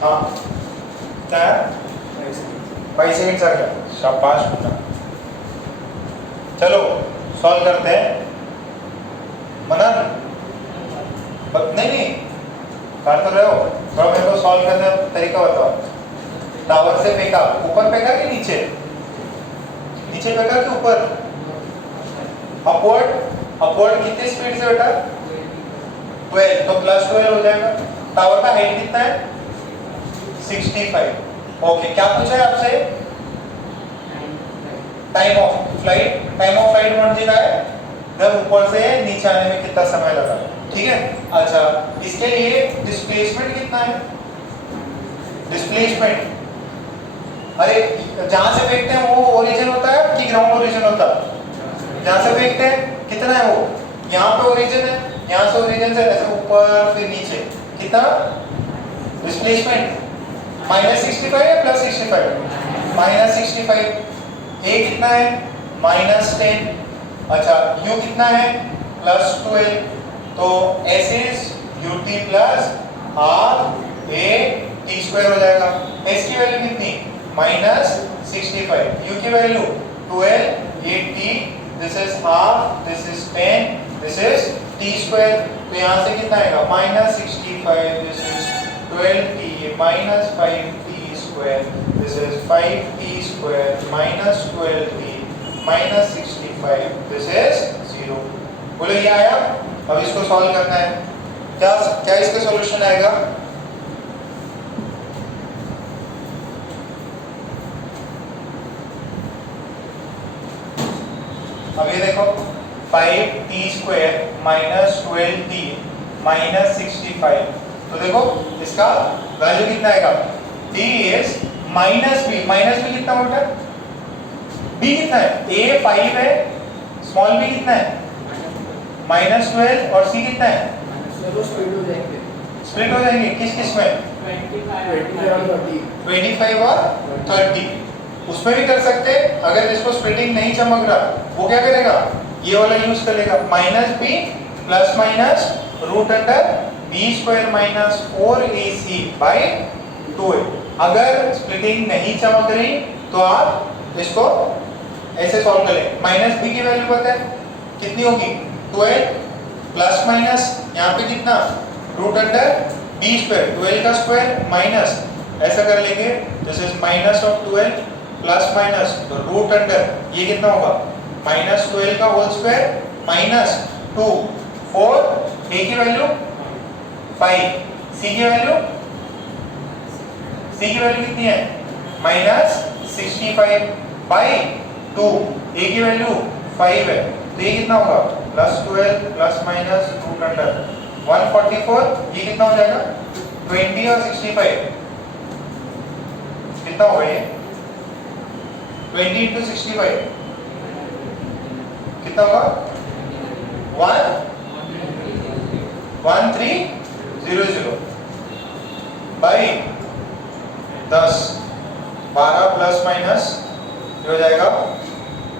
हाँ क्या है 5 सेकंड आ गया, शाबाश बेटा। चलो सॉल्व करते हैं। मनन नहीं कर तो रहे हो, थोड़ा मेरे को सॉल्व करने का तरीका बताओ। टावर से फेंका, ऊपर फेंका कि नीचे? नीचे फेंका कि ऊपर? अपवर्ड। अपवर्ड कितनी स्पीड से बेटा? 12, तो प्लस 12 हो जाएगा। टावर का हाइट कितना है? 65। ओके, क्या पूछा है आपसे? Time of flight. Time of flight one G का है, जब ऊपर से नीचे आने में कितना समय लगा, ठीक है। अच्छा, इसके लिए डिस्प्लेसमेंट कितना है? डिस्प्लेसमेंट, अरे जहां से फेंकते हैं वो ओरिजिन होता है कि ग्राउंड ओरिजिन होता है? जहां से फेंकते हैं कितना है वो? यहाँ पे ओरिजिन है, यहाँ से ओरिजिन से ऐसे ऊपर फिर नीचे, कितना डिस्प्लेसमेंट? -65 या +65? -65। ए कितना है? -10। अच्छा, u कितना है? +12। तो s is ut plus half a t square हो जाएगा। s की वैल्यू कितनी? -65। u की value 12 a t, this is half, this is 10, this is t square. तो यहाँ से कितना आएगा? -65, this is 12t -5t square, this is 5t square -12t -65, this is 0। बोलो ये आया। अब इसको सॉल्व करना है। क्या क्या इसका सॉल्यूशन आएगा? अब ये देखो 5t स्क्वायर -12t -65, तो देखो इसका वैल्यू कितना आएगा? t इज -b कितना होता है? b कितना है? a 5 है, स्मॉल b कितना है? -12 और c कितना है? स्प्लिट हो जाएंगे किस किस में? 25 और 30। उसमें भी कर सकते हैं। अगर जिसको स्प्लिटिंग नहीं चमक रहा वो क्या करेगा? ये वाला यूज कर लेगा, -b plus minus root under b square -4ac/2a। अगर स्प्लिटिंग नहीं चमक रही तो आप इसको ऐसे सॉल्व कर लें। माइनस बी की वैल्यू पता है कितनी होगी 12 प्लस माइनस यहाँ पे कितना रूट अंडर बी स्क्वायर 12 का स्क्वायर माइनस ऐसा कर लेंगे this is minus of 12 plus minus तो रूट अंडर ये कितना होगा माइनस 12 का होल स्क्वायर माइनस 2 4 ए की वैल्यू 5 सी की वैल्यू कितनी है माइनस 65 बाई 2 ए की वैल्यू 5 है तो ये कितना होगा plus 12 plus minus root under 144 ये कितना हो जाएगा 20 और 65 कितना होगा ये 20 इंटू 65 कितना होगा 1300 बाई 10 12 प्लस माइनस ये हो जाएगा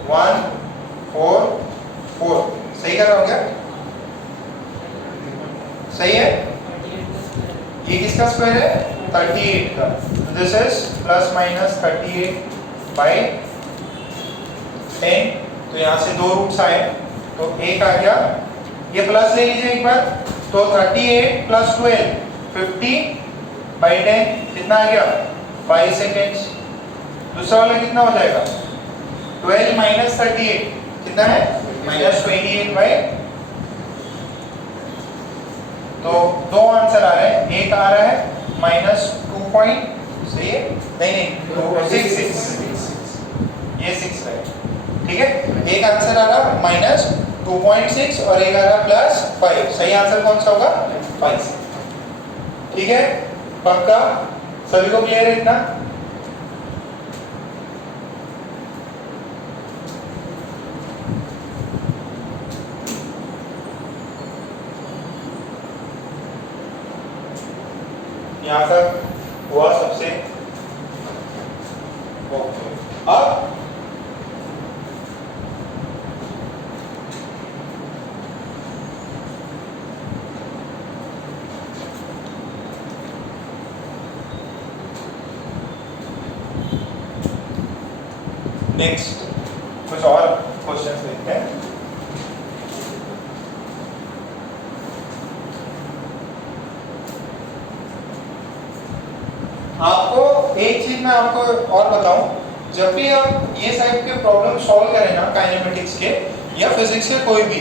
144 सही कर रहा हूँ क्या सही है ये किसका स्क्वायर है 38 का this is plus minus 38 by 10 तो यहाँ से दो रूट्स आए तो एक आ गया ये प्लस ले लीजिए एक बार तो 38 प्लस 12 50 बाई 10 कितना आ गया 5 सेकेंड्स दूसरा वाला कितना हो जाएगा 12 माइनस 38 कितना है माइनस 28 बाई तो दो आंसर आ रहे हैं एक आ रहा है माइनस 2 पॉइंट सही है नहीं 6 ये 6 है ठीक है एक आंसर आ रहा माइनस 2.6 और एक आ रहा प्लस 5 सही आंसर कौन सा होगा 5 ठीक है पक्का सभी को क्लियर है इतना यहाँ तक हुआ सबसे ओके अब नेक्स्ट कुछ और क्वेश्चंस देखते हैं आपको एक चीज मैं आपको और बताऊं जब भी आप ये टाइप के प्रॉब्लम सॉल्व करें ना काइनेमेटिक्स के या फिजिक्स के कोई भी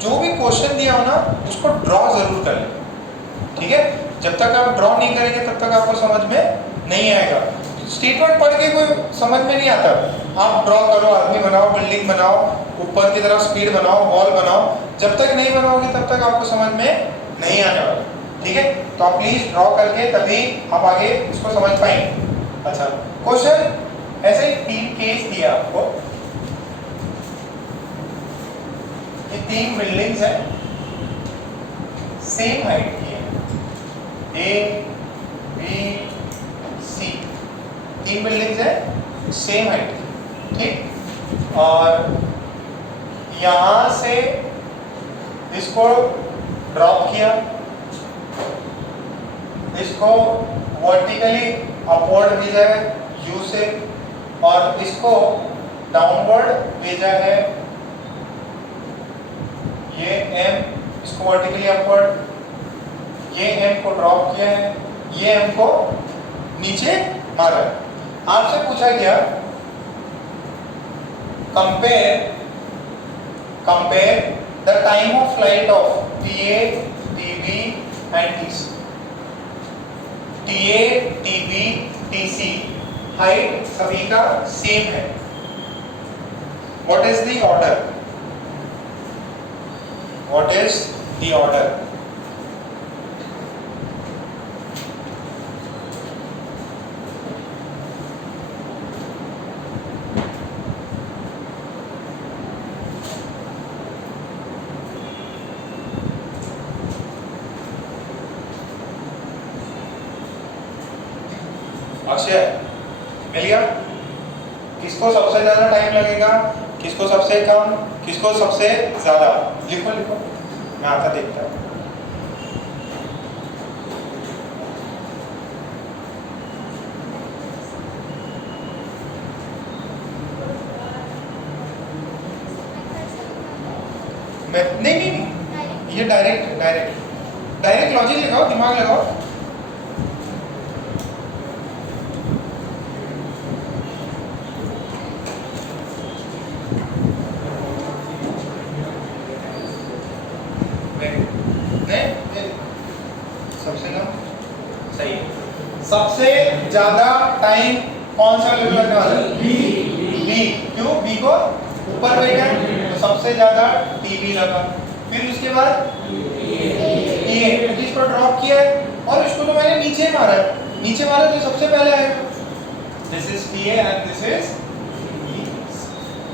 जो भी क्वेश्चन दिया हो ना उसको ड्रॉ जरूर कर लें ठीक है जब तक आप ड्रॉ नहीं करेंगे तब तक आपको समझ में नहीं आएगा स्टेटमेंट पढ़ के कोई समझ में नहीं आता आप ड्रॉ करो आदमी बनाओ बिल्डिंग बनाओ ऊपर की तरफ स्पीड बनाओ वॉल बनाओ जब तक नहीं बनाओगे तब तक आपको समझ में नहीं आने वाला ठीक है तो आप प्लीज ड्रॉ करके तभी आप आगे इसको समझ पाएंगे अच्छा क्वेश्चन ऐसे ही 3 केस दिया आपको ये 3 बिल्डिंग्स हैं सेम हाइट की है ए बी सी 3 बिल्डिंग्स हैं सेम हाइट की ठीक और यहां से इसको ड्रॉप किया इसको वर्टिकली अपवर्ड भेजा है U से और इसको डाउनवर्ड भेजा है ये M इसको वर्टिकली अपवर्ड ये M को ड्रॉप किया है ये M को नीचे मारा है आपसे पूछा गया compare the time of flight of TA, TB and TC TA, TB, TC height सभी का सेम है व्हाट इज द ऑर्डर अक्षय मिल गया किसको सबसे ज्यादा टाइम लगेगा किसको सबसे कम किसको सबसे ज्यादा लिखो मैं आता देखता हूँ मैं नहीं, ये डायरेक्ट लॉजिक लगाओ, दिमाग लगाओ। सबसे कम सही है। सबसे ज्यादा टाइम कौन सा लेवल लगने वाला है? बी। क्यों? बी को ऊपर बैठा है तो सबसे ज्यादा टीबी लगा। फिर उसके बाद ए, इस पर ड्रॉप किया है और इसको तो मैंने नीचे मारा है, नीचे मारा तो सबसे पहले आएगा। This is T and this is B.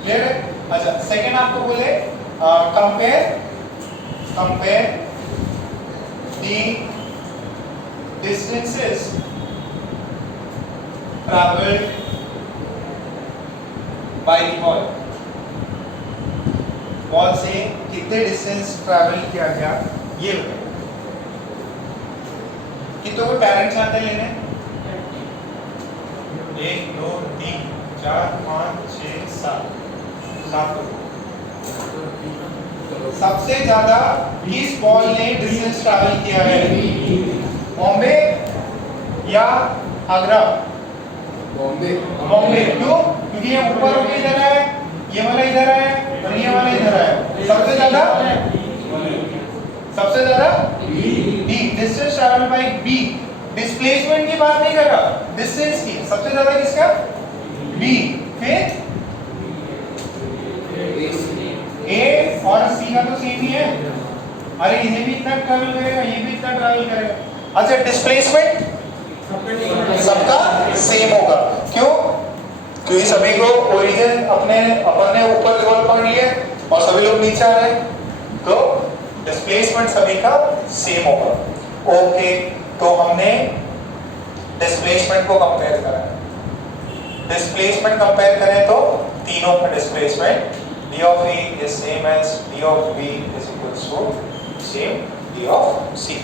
Clear है? अच्छा, सेकंड आपको बोले compare the distances traveled by the ball। Ball से कितने डिस्टेंस ट्रैवल किया गया ये बताओ। कितने को पेरेंट्स आते हैं लेने? 1 2 3 4 5 6 7 सबसे ज्यादा किस बॉल ने डिस्टेंस ट्रैवल किया है? बॉम्बे या आगरा? बॉम्बे। क्यों? क्योंकि ये ऊपर होके इधर है, ये वाला इधर है और ये वाला इधर है। सबसे ज्यादा B. Distance travel by B. Displacement की बात नहीं कर रहा, डिस्टेंस की। सबसे ज्यादा किसका? बी। फिर ए और सी का तो सेम ही है। अरे ये भी इतना ट्रैवल करेगा, ये भी इतना ट्रैवल करेगा। अच्छा, डिस्प्लेसमेंट सबका सेम होगा। क्यों? क्योंकि सभी को ओरिजिन अपने ऊपर लेवल पकड़ लिए और सभी लोग नीचे आ रहे हैं, तो डिस्प्लेसमेंट सभी का सेम होगा। ओके, तो हमने डिस्प्लेसमेंट को कंपेयर करा। डिस्प्लेसमेंट कंपेयर करें तो तीनों का displacement d of A is same as d of B is equals to same d of C।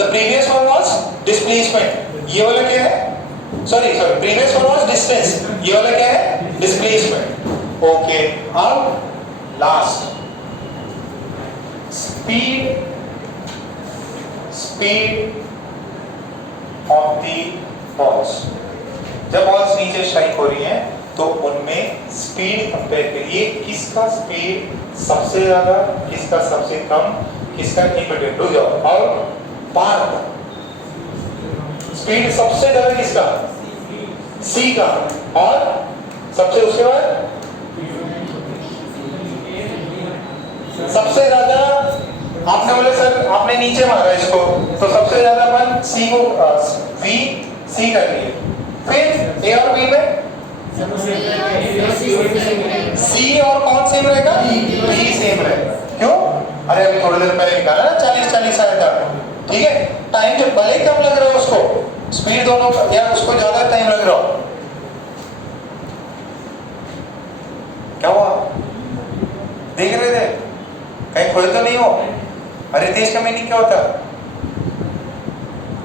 The previous one was displacement, ये वाला क्या है? sorry previous one was distance, ये वाला क्या है? displacement। okay, अब last speed of the balls। जब बॉल्स नीचे स्ट्राइक हो रही हैं तो उनमें स्पीड कंपेयर करिए, किसका स्पीड सबसे ज्यादा, किसका सबसे कम, किसका इनबिटवीन। रुक जाओ, और पार स्पीड सबसे ज्यादा किसका? सी का। और सबसे उसके बाद सबसे ज्यादा आपने बोले सर आपने नीचे मारा इसको, तो सबसे ज्यादा अपन सी को वी सी कर लिए। फिर ए और बी में सी और कौन सेम रहेगा? बी सेम रहेगा। क्यों? अरे अभी थोड़ी देर पहले निकाला ना 40 आया था। ठीक है, टाइम जब भले कम लग रहा है उसको, स्पीड दोनों या उसको ज्यादा टाइम लग रहा हो, क्या हुआ? देख रहे थे कहीं खोए तो नहीं हो? अरे तेज का मीनिंग क्या होता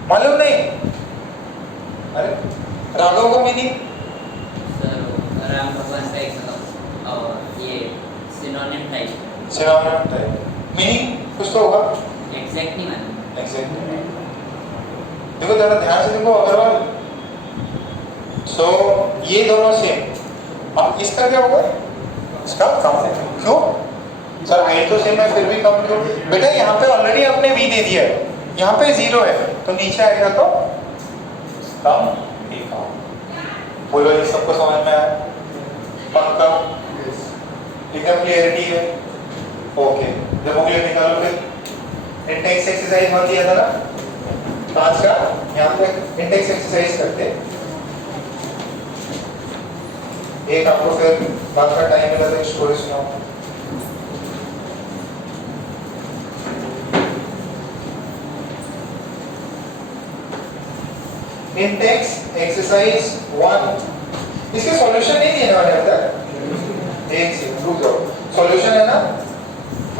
मालूम नहीं? अरे राघव का मीनिंग राम भगवान का एक मतलब और ये सिनोनिम टाइप मीनिंग कुछ तो होगा। एग्जैक्ट नहीं मालूम। एग्जैक्ट देखो जरा ध्यान से देखो अग्रवाल। सो ये दोनों सेम। अब इसका क्या होगा? इसका कम है। क्यों सर? हाइट तो सेम है फिर भी कम क्यों? बेटा यहाँ पे ऑलरेडी आपने v दे दिया है, यहाँ पे 0 है तो नीचे आएगा तो कम भी कम। बोलो ये सबको समझ में आया? पक्का? एकदम क्लियरिटी है? ओके, जब अगले निकालो फिर इंडेक्स एक्सरसाइज वन दिया था ना 5 का, यहाँ पे इंडेक्स एक्सरसाइज करते एक आपको, फिर बाद का टाइम मिला तो स्टोरी सुनाओ। इंडेक्स एक्सरसाइज 1, इसके सॉल्यूशन नहीं देने वाले अब तक। एक से रुक जाओ, सॉल्यूशन है ना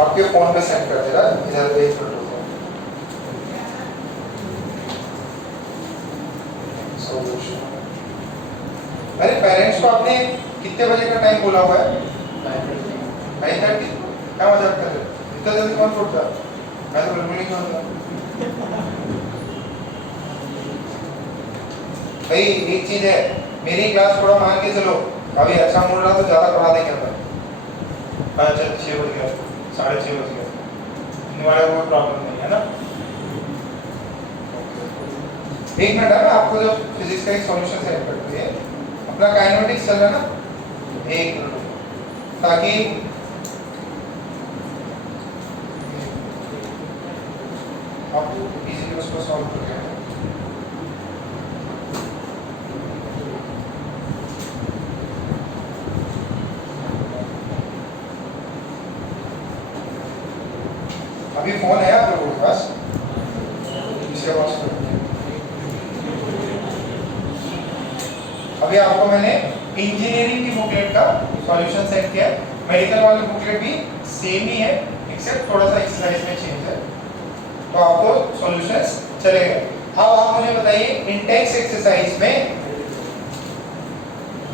आपके फोन पे सेंड कर देगा, इधर एक मिनट रुको। सॉल्यूशन, अरे पेरेंट्स को आपने कितने बजे का टाइम बोला हुआ है? 9:30। क्या मजाक कर रहे हो? इतना जल्दी कौन उठता? मैं तो बिल्कुल नहीं उठता। भाई एक चीज है, मेरी क्लास थोड़ा मान के चलो, अभी अच्छा मूड रहा तो ज्यादा पढ़ा देंगे अपन। 6 बज गया, 6:30 बज गया, तुम्हारा कोई प्रॉब्लम नहीं है ना? एक मिनट है, मैं आपको जो फिजिक्स का एक सॉल्यूशन सेट करते हैं, अपना काइनेमेटिक्स चल रहा है ना, एक मिनट, ताकि आप इजीली उसको सॉल्व कर पाए। अभी फोन है आप लोगों के पास? इसके पास अभी आपको मैंने इंजीनियरिंग की बुकलेट का सॉल्यूशन सेट किया। मेडिकल वाली बुकलेट भी सेम ही है, एक्सेप्ट थोड़ा सा एक्सरसाइज में चेंज है, तो आपको सॉल्यूशंस चलेगा। अब आप मुझे बताइए, इंटेक्स एक्सरसाइज में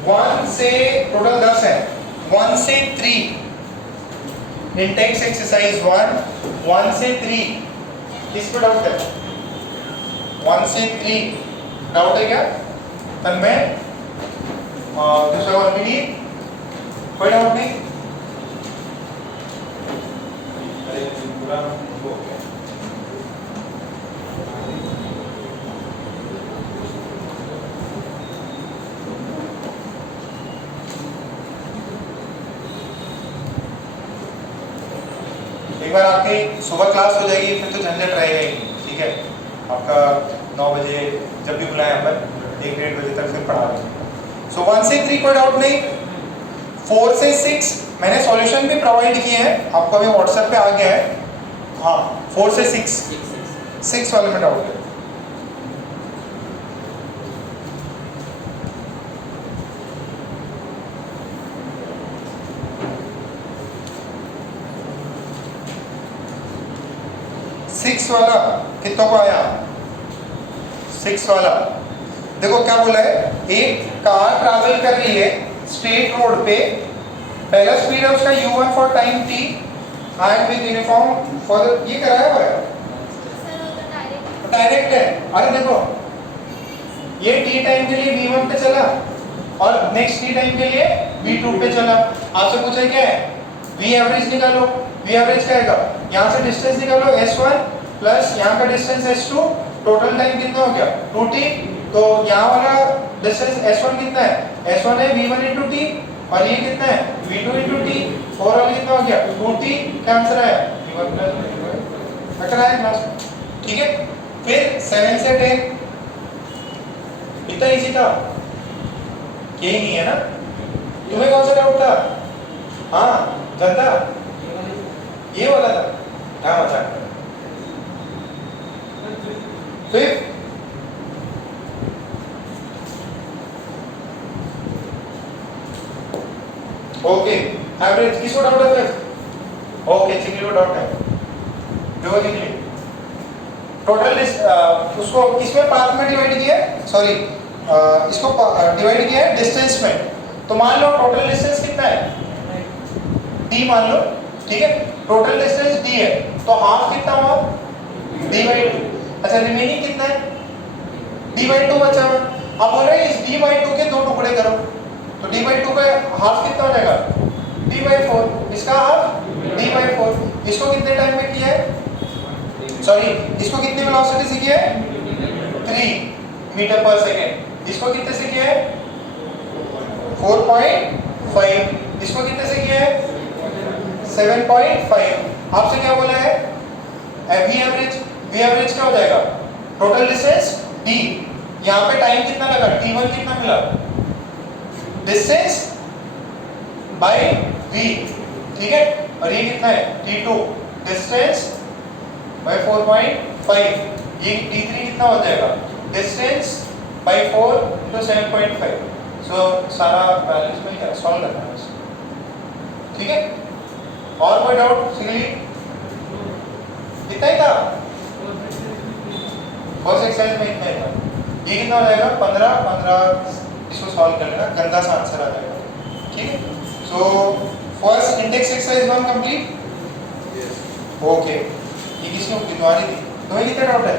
1 से टोटल 10 है, 1 से 3 इंटेक्स एक्सरसाइज 1 से 3 किस पे डाउट है? 1 से 3 डाउट है क्या? तन्मय दूसरा वन भी कोई डाउट नहीं? अरे पूरा हो गया। एक बार आपकी सुबह क्लास हो जाएगी फिर तो झंझट रहेगा ही, ठीक है? आपका 9 बजे जब भी बुलाएं अपन 1-1:30 बजे तक फिर पढ़ा देंगे। सो 1 से 3 कोई डाउट नहीं। 4 से 6 मैंने सॉल्यूशन भी प्रोवाइड किए हैं, आपको अभी व्हाट्सएप पे आ गया है। हाँ 4 से 6 वाले में डाउट है। सिक्स वाला कितनों को आया? 6 वाला देखो क्या बोला है, एक कार ट्रैवल कर रही है स्ट्रेट रोड पे, पहला स्पीड है उसका u1 for time t and with uniform for ये कराया हुआ है डायरेक्ट है। अरे देखो ये t टाइम के लिए v1 पे चला और नेक्स्ट t टाइम के लिए v2 पे चला। आपसे पूछा क्या है, v एवरेज निकालो। v एवरेज क्या आएगा, यहाँ से डिस्टेंस निकालो s1 प्लस यहाँ का डिस्टेंस s2, टोटल टाइम कितना हो गया 2t। तो यहाँ वाला डिस्टेंस s1 कितना है, s1 है v1 into t और ये कितना है v2 into t, ओवरऑल कितना हो गया 2t। क्या आंसर है v1 प्लस v2 बेटर है क्लास में, ठीक है? फिर 7 से 10 इतना इजी था, यही नहीं है ना? तुम्हें कौन सा डाउट था? हाँ जनता ये वाला था, क्या मजाक। फिर ओके एवरेज किसको डाउट है? फिर ओके चिकली को डाउट है, देखो चिकली टोटल उसको किसमें पार्ट में डिवाइड किया है, सॉरी इसको डिवाइड किया है डिस्टेंस में। तो मान लो टोटल डिस्टेंस कितना है d मान लो, ठीक है? टोटल डिस्टेंस d है तो हाफ कितना हुआ d/2। अच्छा रिमेनिंग कितना है d/2 बचा हुआ। अब बोल रहे हैं इस d/2 के दो टुकड़े करो, तो d/2 का हाफ कितना हो जाएगा d/4, इसका हाफ d/4। इसको कितने टाइम में किया है, सॉरी इसको कितनी वेलोसिटी से किया है 3 मीटर पर सेकेंड। इसको कितने से किया है 4.5। इसको कितने से किया है 7.5। आपसे क्या बोला है v एवरेज क्या हो जाएगा, टोटल डिस्टेंस d, यहाँ पे टाइम कितना लगा t1 कितना मिला डिस्टेंस बाय v, ठीक है? और ये कितना है t2 डिस्टेंस बाय 4.5, ये t3 कितना हो जाएगा डिस्टेंस बाय 4 into 7.5। सो सारा बैलेंस में क्या सॉल्व करना है, ठीक है? और कोई डाउट सिंगली इतना ही था फर्स्ट एक्सरसाइज में, इतना ही था। ये कितना हो जाएगा 15 इसको सॉल्व कर लेना, गंदा सा आंसर आ जाएगा, ठीक है? So first index exercise 1 complete. Okay, ये किसने होगी? तुम्हारी थी। तुम्हें कितने डाउट है?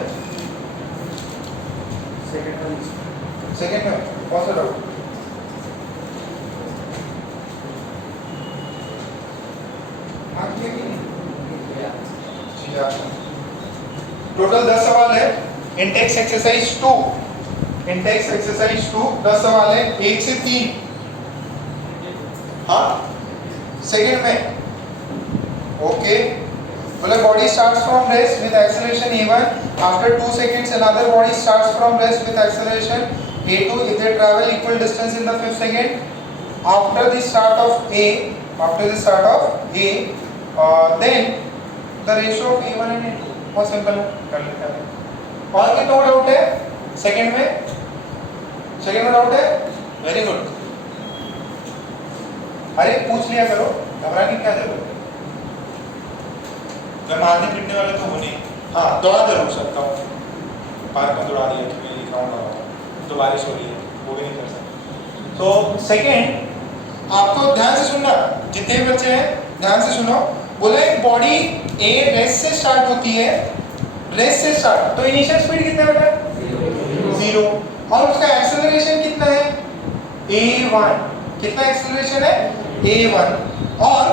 सेकंड में कौन सा डाउट? टोटल 10 सवाल है। इंटेक्स एक्सरसाइज 2, इंटेक्स एक्सरसाइज 2 10 सवाल है, 1 से 3। हाँ सेकंड में ओके। बोले body starts from rest with acceleration a1 after 2 seconds another body starts from rest with acceleration a2 if they travel equal distance in the 5th second after the start of a then the ratio of a1 and a2। बहुत simple कर लेते हैं। और कितना doubt है second में? Second में doubt है? Very good. अरे पूछ लिया करो, घबराने की क्या जरूरत है? मैं मारने पीटने वाले तो हो नहीं। हाँ दौड़ा जरूर सकता हूँ, पार्क में दौड़ा दिया कि मैं लिख रहा हूँ, तो बारिश हो रही है वो भी नहीं कर सकता। तो सेकंड आपको ध्यान से सुनना, जितने भी बच्चे हैं ध्यान से सुनो। बोला एक बॉडी ए रेस्ट से स्टार्ट होती है, रेस्ट से स्टार्ट, तो इनिशियल स्पीड कितना बेटा? 0, और उसका एक्सेलरेशन कितना है? a1। कितना एक्सेलरेशन है? a1, और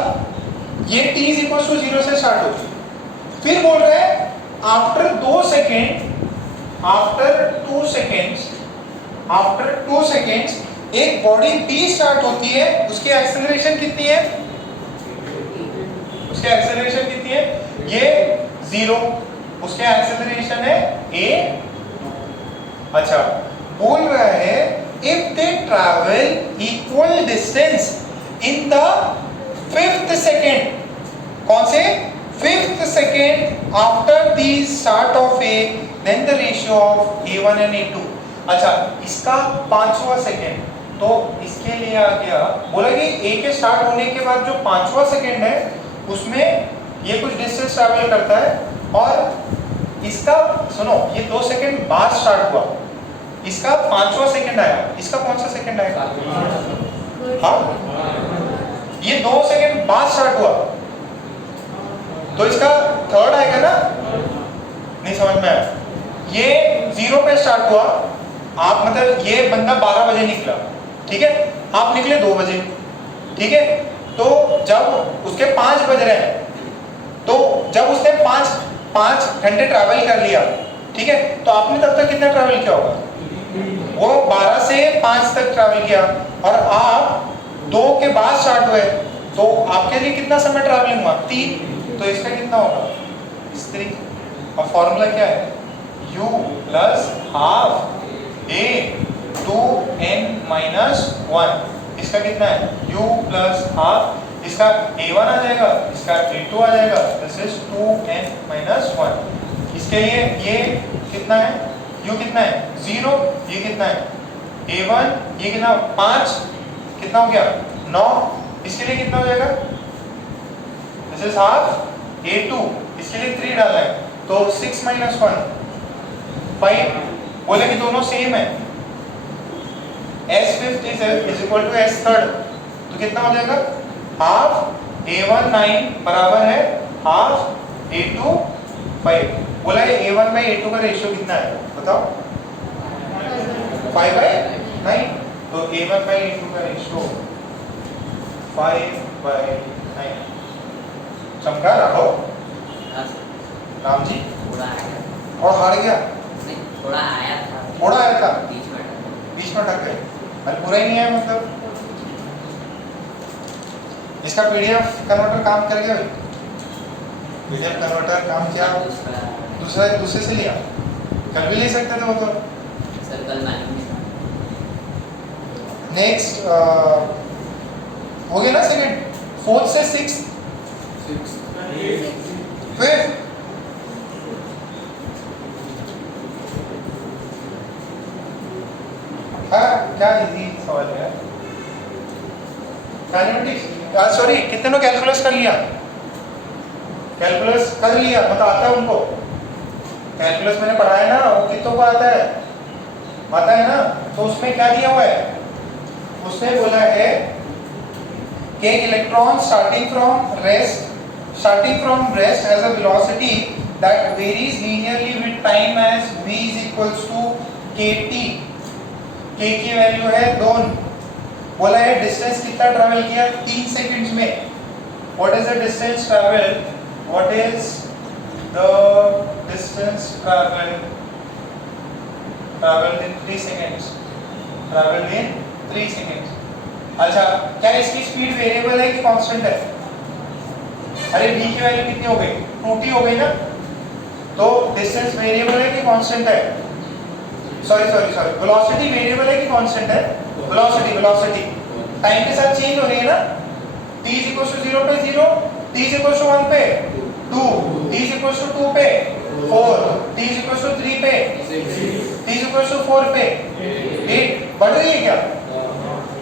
ये t = 0 से स्टार्ट होती है। फिर बोल रहे हैं आफ्टर 2 सेकेंड्स एक बॉडी b स्टार्ट होती है, उसकी एक्सेलरेशन कितनी है? उसके एक्सेलरेशन कितनी है? ये 0, उसके एक्सेलरेशन है a2। अच्छा बोल रहा है if they travel equal distance in the 5th second, कौन से? 5th second after the start of a then the ratio of a1 and a2। अच्छा इसका 5वां सेकेंड, तो इसके लिए आ गया, बोला कि a के स्टार्ट होने के बाद जो 5वां सेकेंड है उसमें ये कुछ डिस्टेंस ट्रैवल करता है, और इसका सुनो ये 2 सेकेंड बाद स्टार्ट हुआ, इसका 5वां सेकेंड आया, इसका कौन सा सेकेंड आएगा? हाँ ये 2 सेकेंड बाद स्टार्ट हुआ तो इसका थर्ड आएगा ना? नहीं समझ में आया? ये 0 पे स्टार्ट हुआ, आप मतलब ये बंदा 12 बजे निकला, ठीक है, आप निकले 2 बजे, ठीक है, तो जब उसके 5 बज रहे हैं, तो जब उसने 5 घंटे ट्रैवल कर लिया, ठीक है, तो आपने तब तक कितना ट्रैवल किया होगा? वो 12 से 5 तक ट्रैवल किया, और आप 2 के बाद स्टार्ट हुए, तो आपके लिए कितना समय ट्रैवलिंग हुआ? 3, तो इसका कितना होगा? इस तरीके। और फॉर्मूला क्या है? u plus half a 2n minus 1। इसका कितना है? u प्लस हाफ, इसका a1 आ जाएगा, इसका a2 आ जाएगा, दिस इज 2n माइनस 1। इसके लिए ये कितना है? u कितना है? 0, ये कितना है? a1, ये कितना? 5, कितना हो गया? 9, इसके लिए कितना हो जाएगा? दिस इज हाफ a2, इसके लिए 3 डालना है, तो 6 माइनस 1 5। बोले कि दोनों सेम है, s5 is equal to s3, तो कितना हो जाएगा? हाफ a1 9 बराबर है हाफ a2 5। बोला है a1 बाई a2 का रेशियो कितना है बताओ? 5/9, तो a1 बाई a2 का रेशियो 5/9। समझा राघव? राम जी थोड़ा आया, और हार गया? नहीं थोड़ा आया था, थोड़ा आया था, बीच में अटक गए, अरे पूरा ही नहीं आया मतलब। इसका पीडीएफ कन्वर्टर काम कर गया? पीडीएफ कन्वर्टर काम किया? दूसरे से लिया? कल भी ले सकते थे वो तो। सर कल मालूम नहीं। नेक्स्ट हो गया ना सेकंड, 4th से 6th, 5th। हाँ क्या इजी सवाल है? काइनेमेटिक्स, सॉरी कितने ने कैलकुलस कर लिया? कैलकुलस कर लिया मतलब आता है उनको? कैलकुलस मैंने पढ़ाया ना, वो कितनों को आता है ना? तो उसमें क्या दिया हुआ है? उसने बोला है कि electron starting from rest starting from rest has a velocity that varies linearly with time as v is equals to kt. k की वैल्यू है 2. बोला है डिस्टेंस कितना ट्रैवल किया 3 सेकंड्स में. What is the distance travel? What is the distance travel in 3 seconds? Travel in 3 seconds. अच्छा, क्या इसकी स्पीड वेरिएबल है कि कांस्टेंट है? अरे v की वैल्यू कितनी हो गई? 2t हो गई ना. तो डिस्टेंस वेरिएबल है कि कांस्टेंट है? सॉरी वेलोसिटी वेरिएबल है कि कांस्टेंट है? वेलोसिटी टाइम के साथ चेंज हो रही है ना. t 0 पे 0, t 1 पे 2, t 2 पे 4, t 3 पे, t 4 पे 8. बढ़ रही है क्या?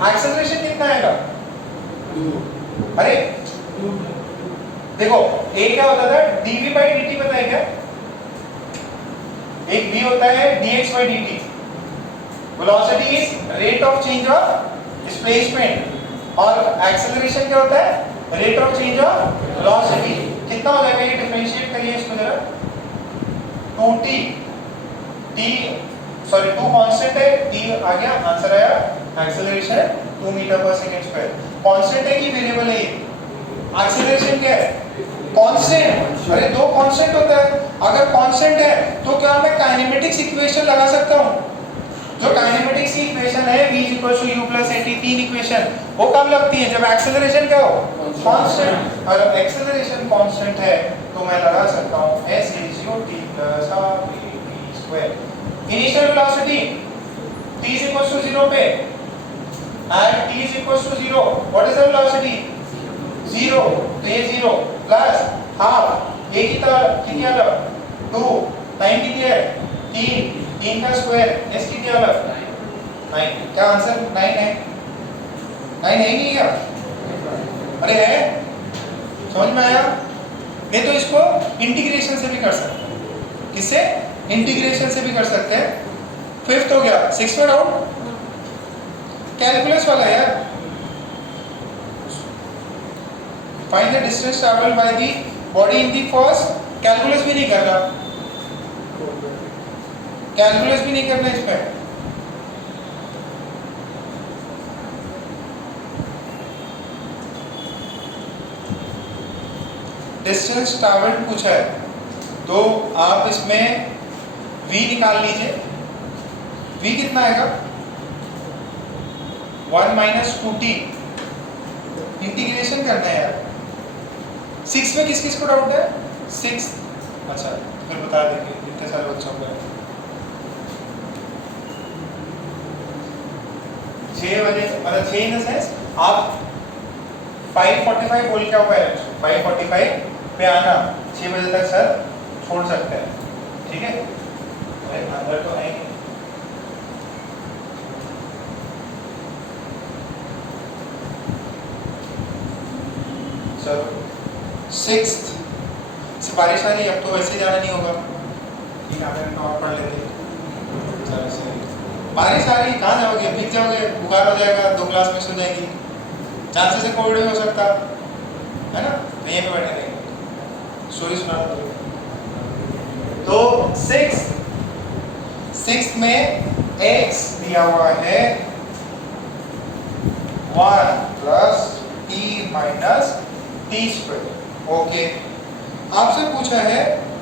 एक्सेलरेशन कितना आएगा? अरे देखो, a क्या होता था? dv by dt पता है क्या? एक v होता है dx by dt. Velocity is rate of change of displacement और एक्सेलरेशन क्या होता है? Rate of change of velocity. कितना हो जाएगा ये? डिफरेंशिएट करिए इसको जरा. 2t, t 2 कांस्टेंट है, t आ गया, आंसर आया. एक्सेलरेशन 2 मीटर पर सेकंड स्क्वायर. कांस्टेंट है कि वेरिएबल है? एक्सेलरेशन क्या है? कांस्टेंट. अरे 2 कांस्टेंट होता है. अगर कांस्टेंट है तो क्या मैं काइनेमेटिक्स इक्वेशन लगा सकता हूं? जो काइनेमेटिक्स की इक्वेशन है v u + at, 3 इक्वेशन, वो कब लगती है? जब एक्सेलरेशन क्या हो? कांस्टेंट. अगर एक्सेलरेशन कांस्टेंट है तो मैं लगा सकता हूं s = t + r/v². Initial velocity t 0 पे at t 0, what is the velocity? 0. तो ये 0 प्लस हाफ, ये कितनी अलग? 2. टाइम कितनी है? 3 का स्क्वायर, s कितनी अलग? 9. क्या आंसर 9 है? 9 है नहीं क्या? अरे है, समझ में आया? नहीं तो इसको इंटीग्रेशन से भी कर सकते हैं. किससे? इंटीग्रेशन से भी कर सकते हैं. 5th हो गया. 6th में डाउट कैलकुलस वाला है यार. Find the distance travelled by the body in the first. Calculus भी नहीं करना, कैलकुलस भी नहीं करना इसमें. डिस्टेंस ट्रैवल्ड पूछा है तो आप इसमें v निकाल लीजिए. v कितना आएगा? 1 - 2t. इंटीग्रेशन करना है यार. 6 में किस को डाउट है? 6. अच्छा, फिर बता देंगे कितने सारे बच्चों को है. 6 बजे, मतलब 6 इन द सेंस आप 5:45 बोल के आओ पेरेंट्स. 5:45 पे आना. 6 बजे तक सर छोड़ सकते हैं, ठीक है? अरे अंदर तो आएंगे. चलो 6th से बारिश आ रही है. अब तो वैसे जाना नहीं होगा. ठीक है, आधे घंटा और पढ़ लेते. चलो सही. बारिश आ रही, कहाँ जाओगे? भीग जाओगे, बुखार हो जाएगा, 2 क्लास मिस हो जाएगी. चांसेस है कोविड भी हो सकता है ना. यहीं पे बैठे रहेंगे. स्टोरी सुना दो. तो 6 में x दिया हुआ है 1 + t - t². ओके, आपसे पूछा है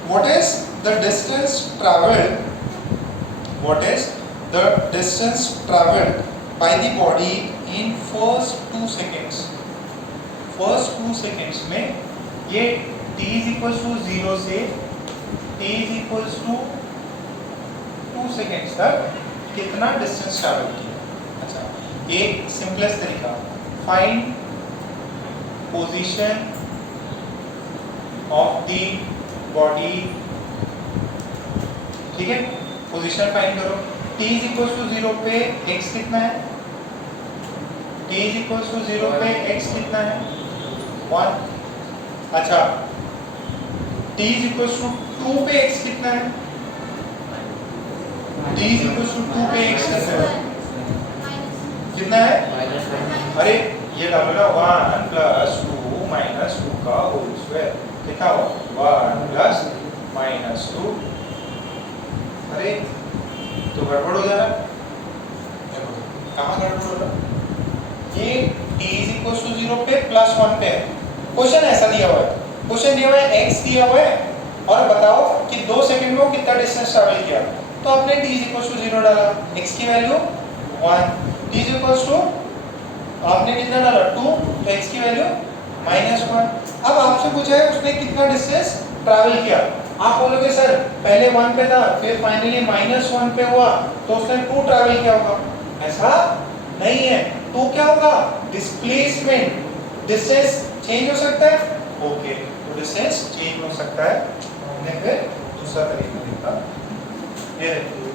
what is the distance travelled, what is the distance travelled by the body in first 2 seconds. First 2 seconds में ये t = 0 से t = 2 सेकेंड्स तक कितना डिस्टेंस ट्रैवल किया. अच्छा, एक सिंपलेस्ट तरीका, find position of the body. ठीक है, पोजीशन फाइंड करो. t = 0 पे x कितना है? t = 0 पे x कितना है? 1. अच्छा, t = 2 पे x कितना है? t = 2 पे x कितना है? अरे ये डालो ना 1 + 2 - 2 का होल स्क्वायर. कितना हुआ 1 प्लस -2। अरे तो गड़बड़ हो जा रहा है, कहाँ गड़बड़ हो रहा है? ये t इज 0 पे +1 पे है। क्वेश्चन ऐसा दिया हुआ है, क्वेश्चन दिया हुआ है x दिया हुआ है और बताओ कि 2 सेकंड में वो कितना डिस्टेंस ट्रैवल किया। तो आपने t इज 0 डाला, x की वैल्यू 1, t इज आपने कितना डाला 2, तो x की वैल्यू -1। अब आपसे पूछा है उसने कितना डिस्टेंस ट्रैवल किया। आप बोलोगे सर पहले 1 पे था फिर फाइनली -1 पे हुआ तो उसने 2 ट्रैवल किया होगा। ऐसा नहीं है, 2 क्या होगा डिस्प्लेसमेंट, डिस्टेंस चेंज हो सकता है। ओके, तो डिस्टेंस चेंज हो सकता है। हमने फिर दूसरा तरीका देखा, ये देखिए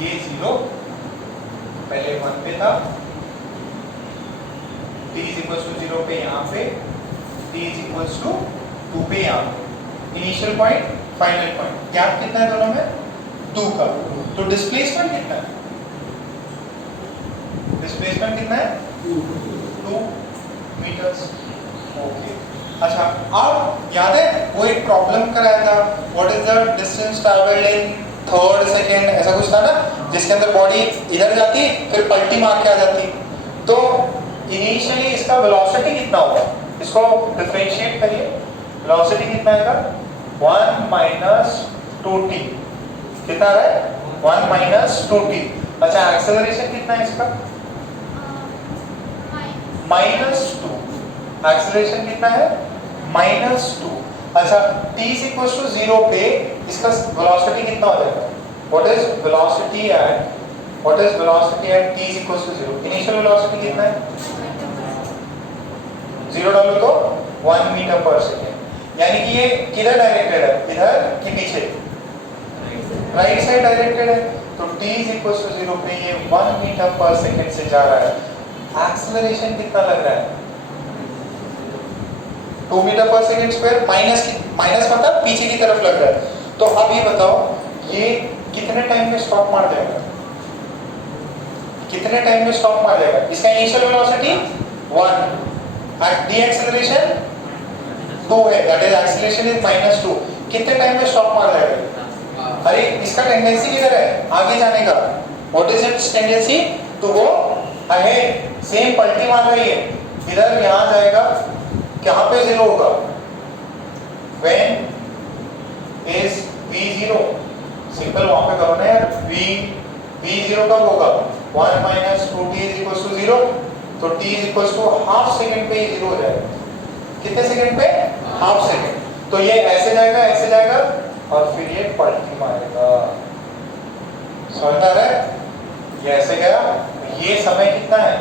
ये 0 पहले 1 पे था, t इज 0 पे यहाँ पे, t इज 2 पे यहाँ पे। Initial point final point gap कितना है दोनों में 2 का। तो डिस्प्लेसमेंट कितना है, डिस्प्लेसमेंट कितना है 2 मीटर्स। ओके अच्छा, अब याद है वो एक प्रॉब्लम कराया था, what is the distance travelled in third second, ऐसा कुछ था ना, जिसके अंदर बॉडी इधर जाती फिर पलटी मार के आ जाती। तो इनिशियली इसका वेलोसिटी कितना होगा, इसको डिफरेंशिएट करिए, वेलोसिटी कितना आएगा 1 - 2t, कितना आ रहा है 1 - 2t। अच्छा एक्सेलरेशन कितना है इसका -2, एक्सेलरेशन कितना है -2। अच्छा t = 0 पे इसका वेलोसिटी कितना हो जाएगा, what is velocity at t = 0। Initial velocity कितना है 0 डालो तो 1 मीटर पर सेकेंड, यानी कि ये किधर डायरेक्टेड है, इधर कि पीछे, राइट साइड डायरेक्टेड है। तो t = 0 पे ये 1 मीटर पर सेकेंड से जा रहा है। एक्सेलरेशन कितना लग रहा है 2 मीटर पर सेकेंड स्क्वायर, माइनस मतलब पीछे की तरफ लग रहा है। तो अब ये बताओ ये कितने टाइम में स्टॉप मार जाएगा, कितने टाइम में स्टॉप मार जाएगा। इसका initial velocity 1 at the acceleration 2 है, दैट इज एक्सेलरेशन इज -2, कितने टाइम में स्टॉप मार जाएगा। अरे इसका टेंडेंसी किधर है आगे जाने का, what is its tendency to go ahead, same पलटी मार रही है, इधर यहां जाएगा, कहां पे 0 होगा when is v0, सिंपल वहां पे करो ना यार, v0 कब होगा 1 - 2t = 0, तो t = हाफ सेकंड पे 0 हो जाएगा। कितने सेकंड पे हाफ सेकंड। तो ये ऐसे जाएगा और फिर ये पलटी मारेगा, समझ आ रहा है, ये ऐसे गया, ये समय कितना है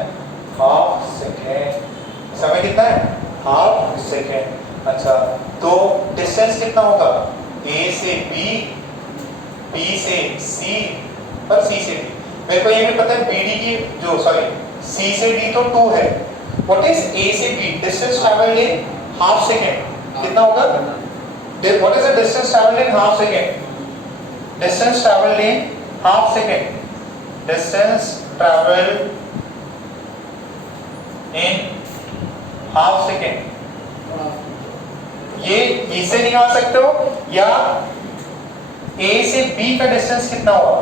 हाफ सेकंड, समय कितना है हाफ सेकेंड। अच्छा तो डिस्टेंस कितना होगा A से B, B से C और C से D। मेरे को ये भी पता है BD की जो C से D तो 2 है, व्हाट इज A से B distance travelled in half second कितना होगा, what is the distance travelled in half second, distance travelled in half second, distance travelled in half second. ये इसे निकाल सकते हो, या A से B का डिस्टेंस कितना हुआ।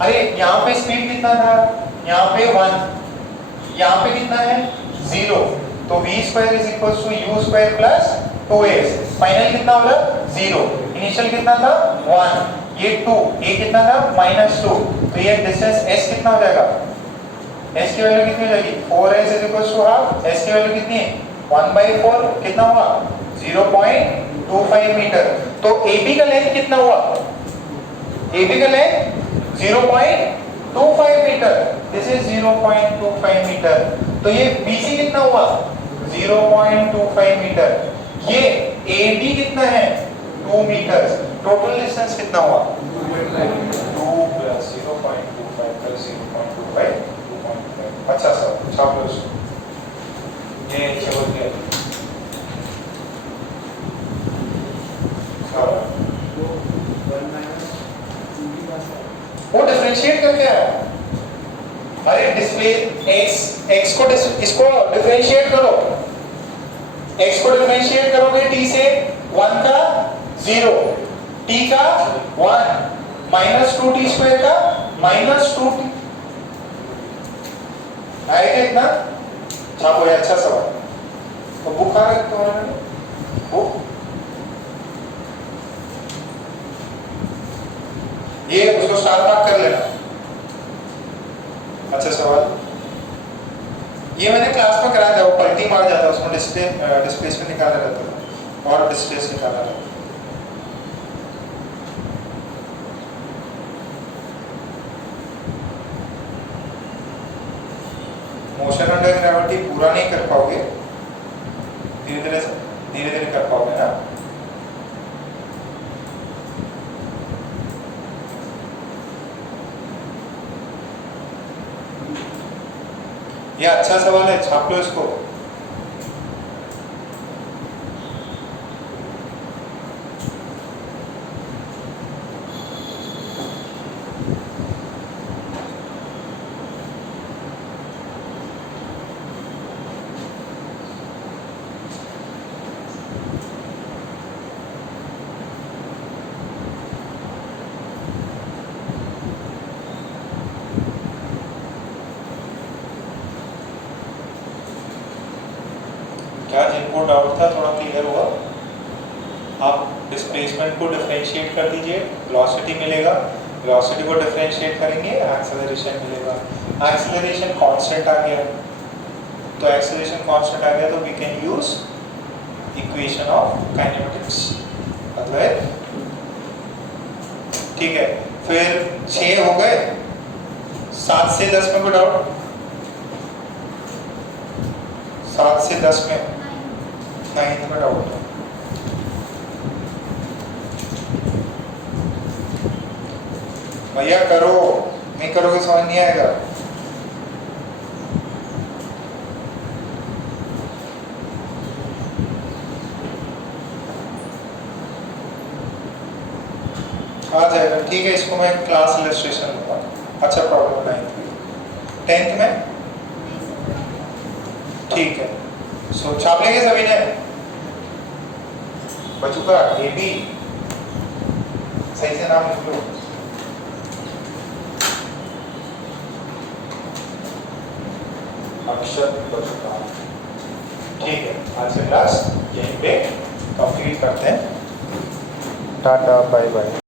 अरे यहाँ पे स्पीड कितना था, यहाँ पे 1, यहाँ पे कितना है 0, तो v² = u² + 2s, फाइनल कितना हो रहा 0, इनिशियल कितना था 1, ये 2, a कितना था -2, तो ये डिस्टेंस s कितना हो जाएगा, s की वैल्यू कितनी हो जाएगी 4s = हाफ, s की वैल्यू कितनी है 1/4, कितना हुआ 0.25 मीटर। तो AB का लेंथ कितना हुआ, AB का length 0.25 metre, this is 0.25 metre. तो ये BC कितना हुआ 0.25 मीटर, ये AD कितना है 2 मीटर, टोटल डिस्टेंस कितना हुआ 2 + 0.25 + 0.25 2.5। अच्छा सर छाप लो ये समझ गए। तो 1 - 2t वो डिफरेंशिएट करके आया। अरे डिस्प्ले x को इसको डिफरेंशिएट करो, x को डिफरेंशिएट करोगे t से 1 का 0, t का 1 माइनस 2t स्क्वायर का माइनस 2t आएगा इतना। छापो, ये अच्छा सवाल। तो बुक कहाँ है तुम्हारे? बुक ये उसको स्टार मार्क कर लेना। अच्छा सवाल। ये मैंने क्लास में कराया था, वो पलटी मार जाता है, उसमें डिस्प्लेसमेंट निकालना रहता था और डिस्टेंस निकालना रहता था। मोशन अंडर ग्रेविटी पूरा नहीं कर पाओगे, धीरे धीरे कर पाओगे ना। ये अच्छा सवाल है, छाप लो इसको। क्या जिनको डाउट था थोड़ा क्लियर हुआ? आप डिस्प्लेसमेंट को डिफरेंशिएट कर दीजिए, वेलोसिटी मिलेगा, वेलोसिटी को डिफरेंशिएट करेंगे, एक्सेलरेशन मिलेगा। एक्सेलरेशन कांस्टेंट आ गया, तो एक्सेलरेशन कांस्टेंट आ गया तो we can use equation of kinematics. मतलब ठीक है, फिर 6 हो गए। 7 से 10 में कोई डाउट? 7 से 10 में 9 में डाउट है। भैया करो, नहीं करोगे समझ नहीं आएगा। आ जाएगा, ठीक है। इसको मैं क्लास इलस्ट्रेशन लूंगा। अच्छा प्रॉब्लम 9th में, 10th में ठीक है। सो छाप लेंगे सभी ने? बच्चों का AB सही से नाम लिख लो। अक्षर बचुका। ठीक है, आज से क्लास यहीं पे कंप्लीट करते हैं। Tata bye bye.